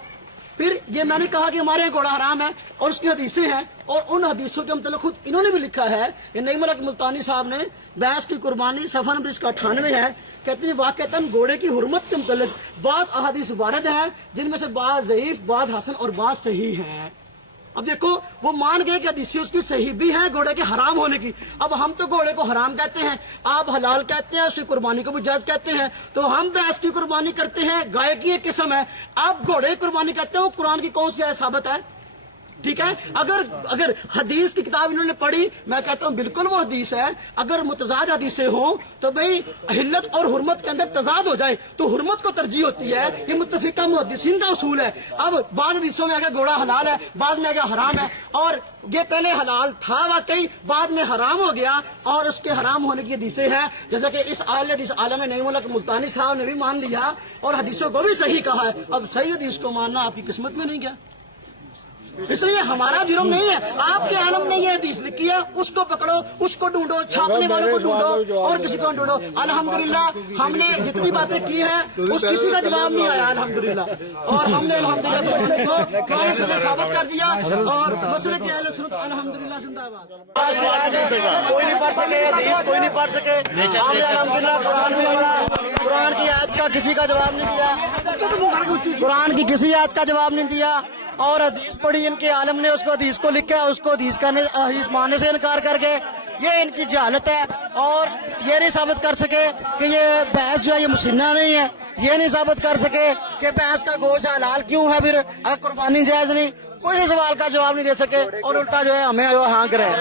پھر یہ میں نے کہا کہ ہمارے یہاں گھوڑا حرام ہے اور اس کی حدیثیں ہیں، اور ان حدیثوں کے متعلق خود انہوں نے بھی لکھا ہے. یہ نعیم الحق ملتانی صاحب نے بھینس کی قربانی صفحہ نمبر اس کا 98 ہے. کہتے ہیں واقعتاً گھوڑے کی حرمت کے متعلق بعض احادیث وارد ہیں جن میں سے بعض ضعیف، بعض حسن اور بعض صحیح ہیں. اب دیکھو وہ مان گئے کہ حدیثیں اس کی صحیح بھی ہیں گھوڑے کے حرام ہونے کی. اب ہم تو گھوڑے کو حرام کہتے ہیں، آپ حلال کہتے ہیں، اس کی قربانی کو بھی جائز کہتے ہیں. تو ہم بھینس کی قربانی کرتے ہیں، گائے کی ایک قسم ہے. آپ گھوڑے کی قربانی کرتے ہیں، وہ قرآن کی کون سی آیت ثابت ہے؟ ٹھیک ہے. اگر حدیث کی کتاب انہوں نے پڑھی، میں کہتا ہوں بالکل وہ حدیث ہے. اگر متضاد حدیثیں ہوں تو بھئی حلت اور حرمت کے اندر تضاد ہو جائے تو حرمت کو ترجیح ہوتی ہے. یہ متفقہ محدثین کا اصول ہے. اب بعض حدیثوں میں آگے گھوڑا حلال ہے، بعض میں آگے حرام ہے، اور یہ پہلے حلال تھا واقعی، بعد میں حرام ہو گیا اور اس کے حرام ہونے کی حدیثیں ہیں. جیسا کہ اس اہل حدیث عالم نعیم الحق ملتانی صاحب نے بھی مان لیا اور حدیثوں کو بھی صحیح کہا ہے. اب صحیح حدیث کو ماننا آپ کی قسمت میں نہیں گیا، اس لیے ہمارا جرم نہیں ہے. آپ کے عالم نے یہ حدیث لکھی ہے، اس کو پکڑو، اس کو ڈھونڈو، چھاپنے والوں کو ڈھونڈو اور کسی کو ڈھونڈو. الحمدللہ ہم نے جتنی باتیں کی ہیں اس کسی کا جواب نہیں آیا الحمدللہ، اور ہم نے الحمدللہ قرآن سے ثابت کر دیا. اور مسئلے کے اہل سنت الحمدللہ زندہ باد. کوئی نہیں پڑھ سکے حدیث، کوئی نہیں پڑھ سکے. ہم نے الحمدللہ قرآن میں پڑھا، قرآن کی آیت کا کسی کا جواب نہیں دیا، قرآن کی کسی آیت کا جواب نہیں دیا. اور حدیث پڑھی ان کے عالم نے، اس کو حدیث کو لکھا، اس کو حدیث ماننے سے انکار کر کے. یہ ان کی جہالت ہے. اور یہ نہیں ثابت کر سکے کہ یہ بھینس جو ہے یہ مسنہ نہیں ہے. یہ نہیں ثابت کر سکے کہ بھینس کا گوشت حلال کیوں ہے پھر اگر قربانی جائز نہیں. کوئی سوال کا جواب نہیں دے سکے اور الٹا جو ہے ہمیں جو ہانک رہے ہیں.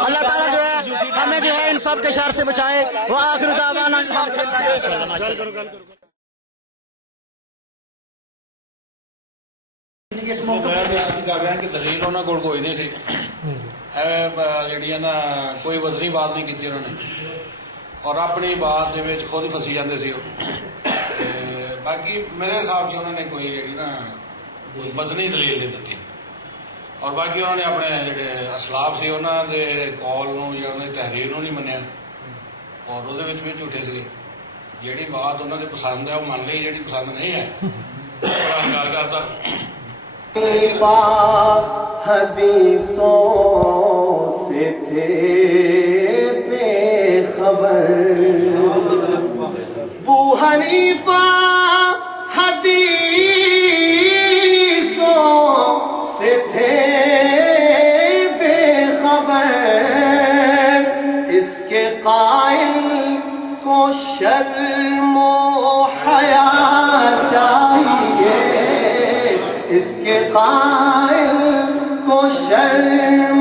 اللہ تعالیٰ جو ہے ہمیں جو ہے ان سب کے شر سے بچائے. وآخر دعوانا الحمدللہ. اس موقع کر رہے ہیں کہ دلیل انہوں کو کوئی نہیں تھی، جڑی نا کوئی وزنی بات نہیں کی انہوں نے، اور اپنی بات دے وچ خود ہی فسی جاندے سی. باقی میرے حساب سے انہوں نے کوئی جڑی نا کوئی وزنی دلیل نہیں دیتی، اور باقی انہوں نے اپنے جڑے اسلاف سی انہوں دے کال نو یا انہوں نے تحریر نو نہیں منیا، اور وہ بھی جھوٹے سی. جیڑی بات انہوں نے پسند ہے وہ من لی، جیڑی پسند نہیں ہے انکار کرتا. حدیثوں سے تھے بے خبر، ابو حنیفہ حدیثوں سے تھے بے خبر. اس کے قائل کو شرم و حیا چاہیے، اس کے قائل کو شرم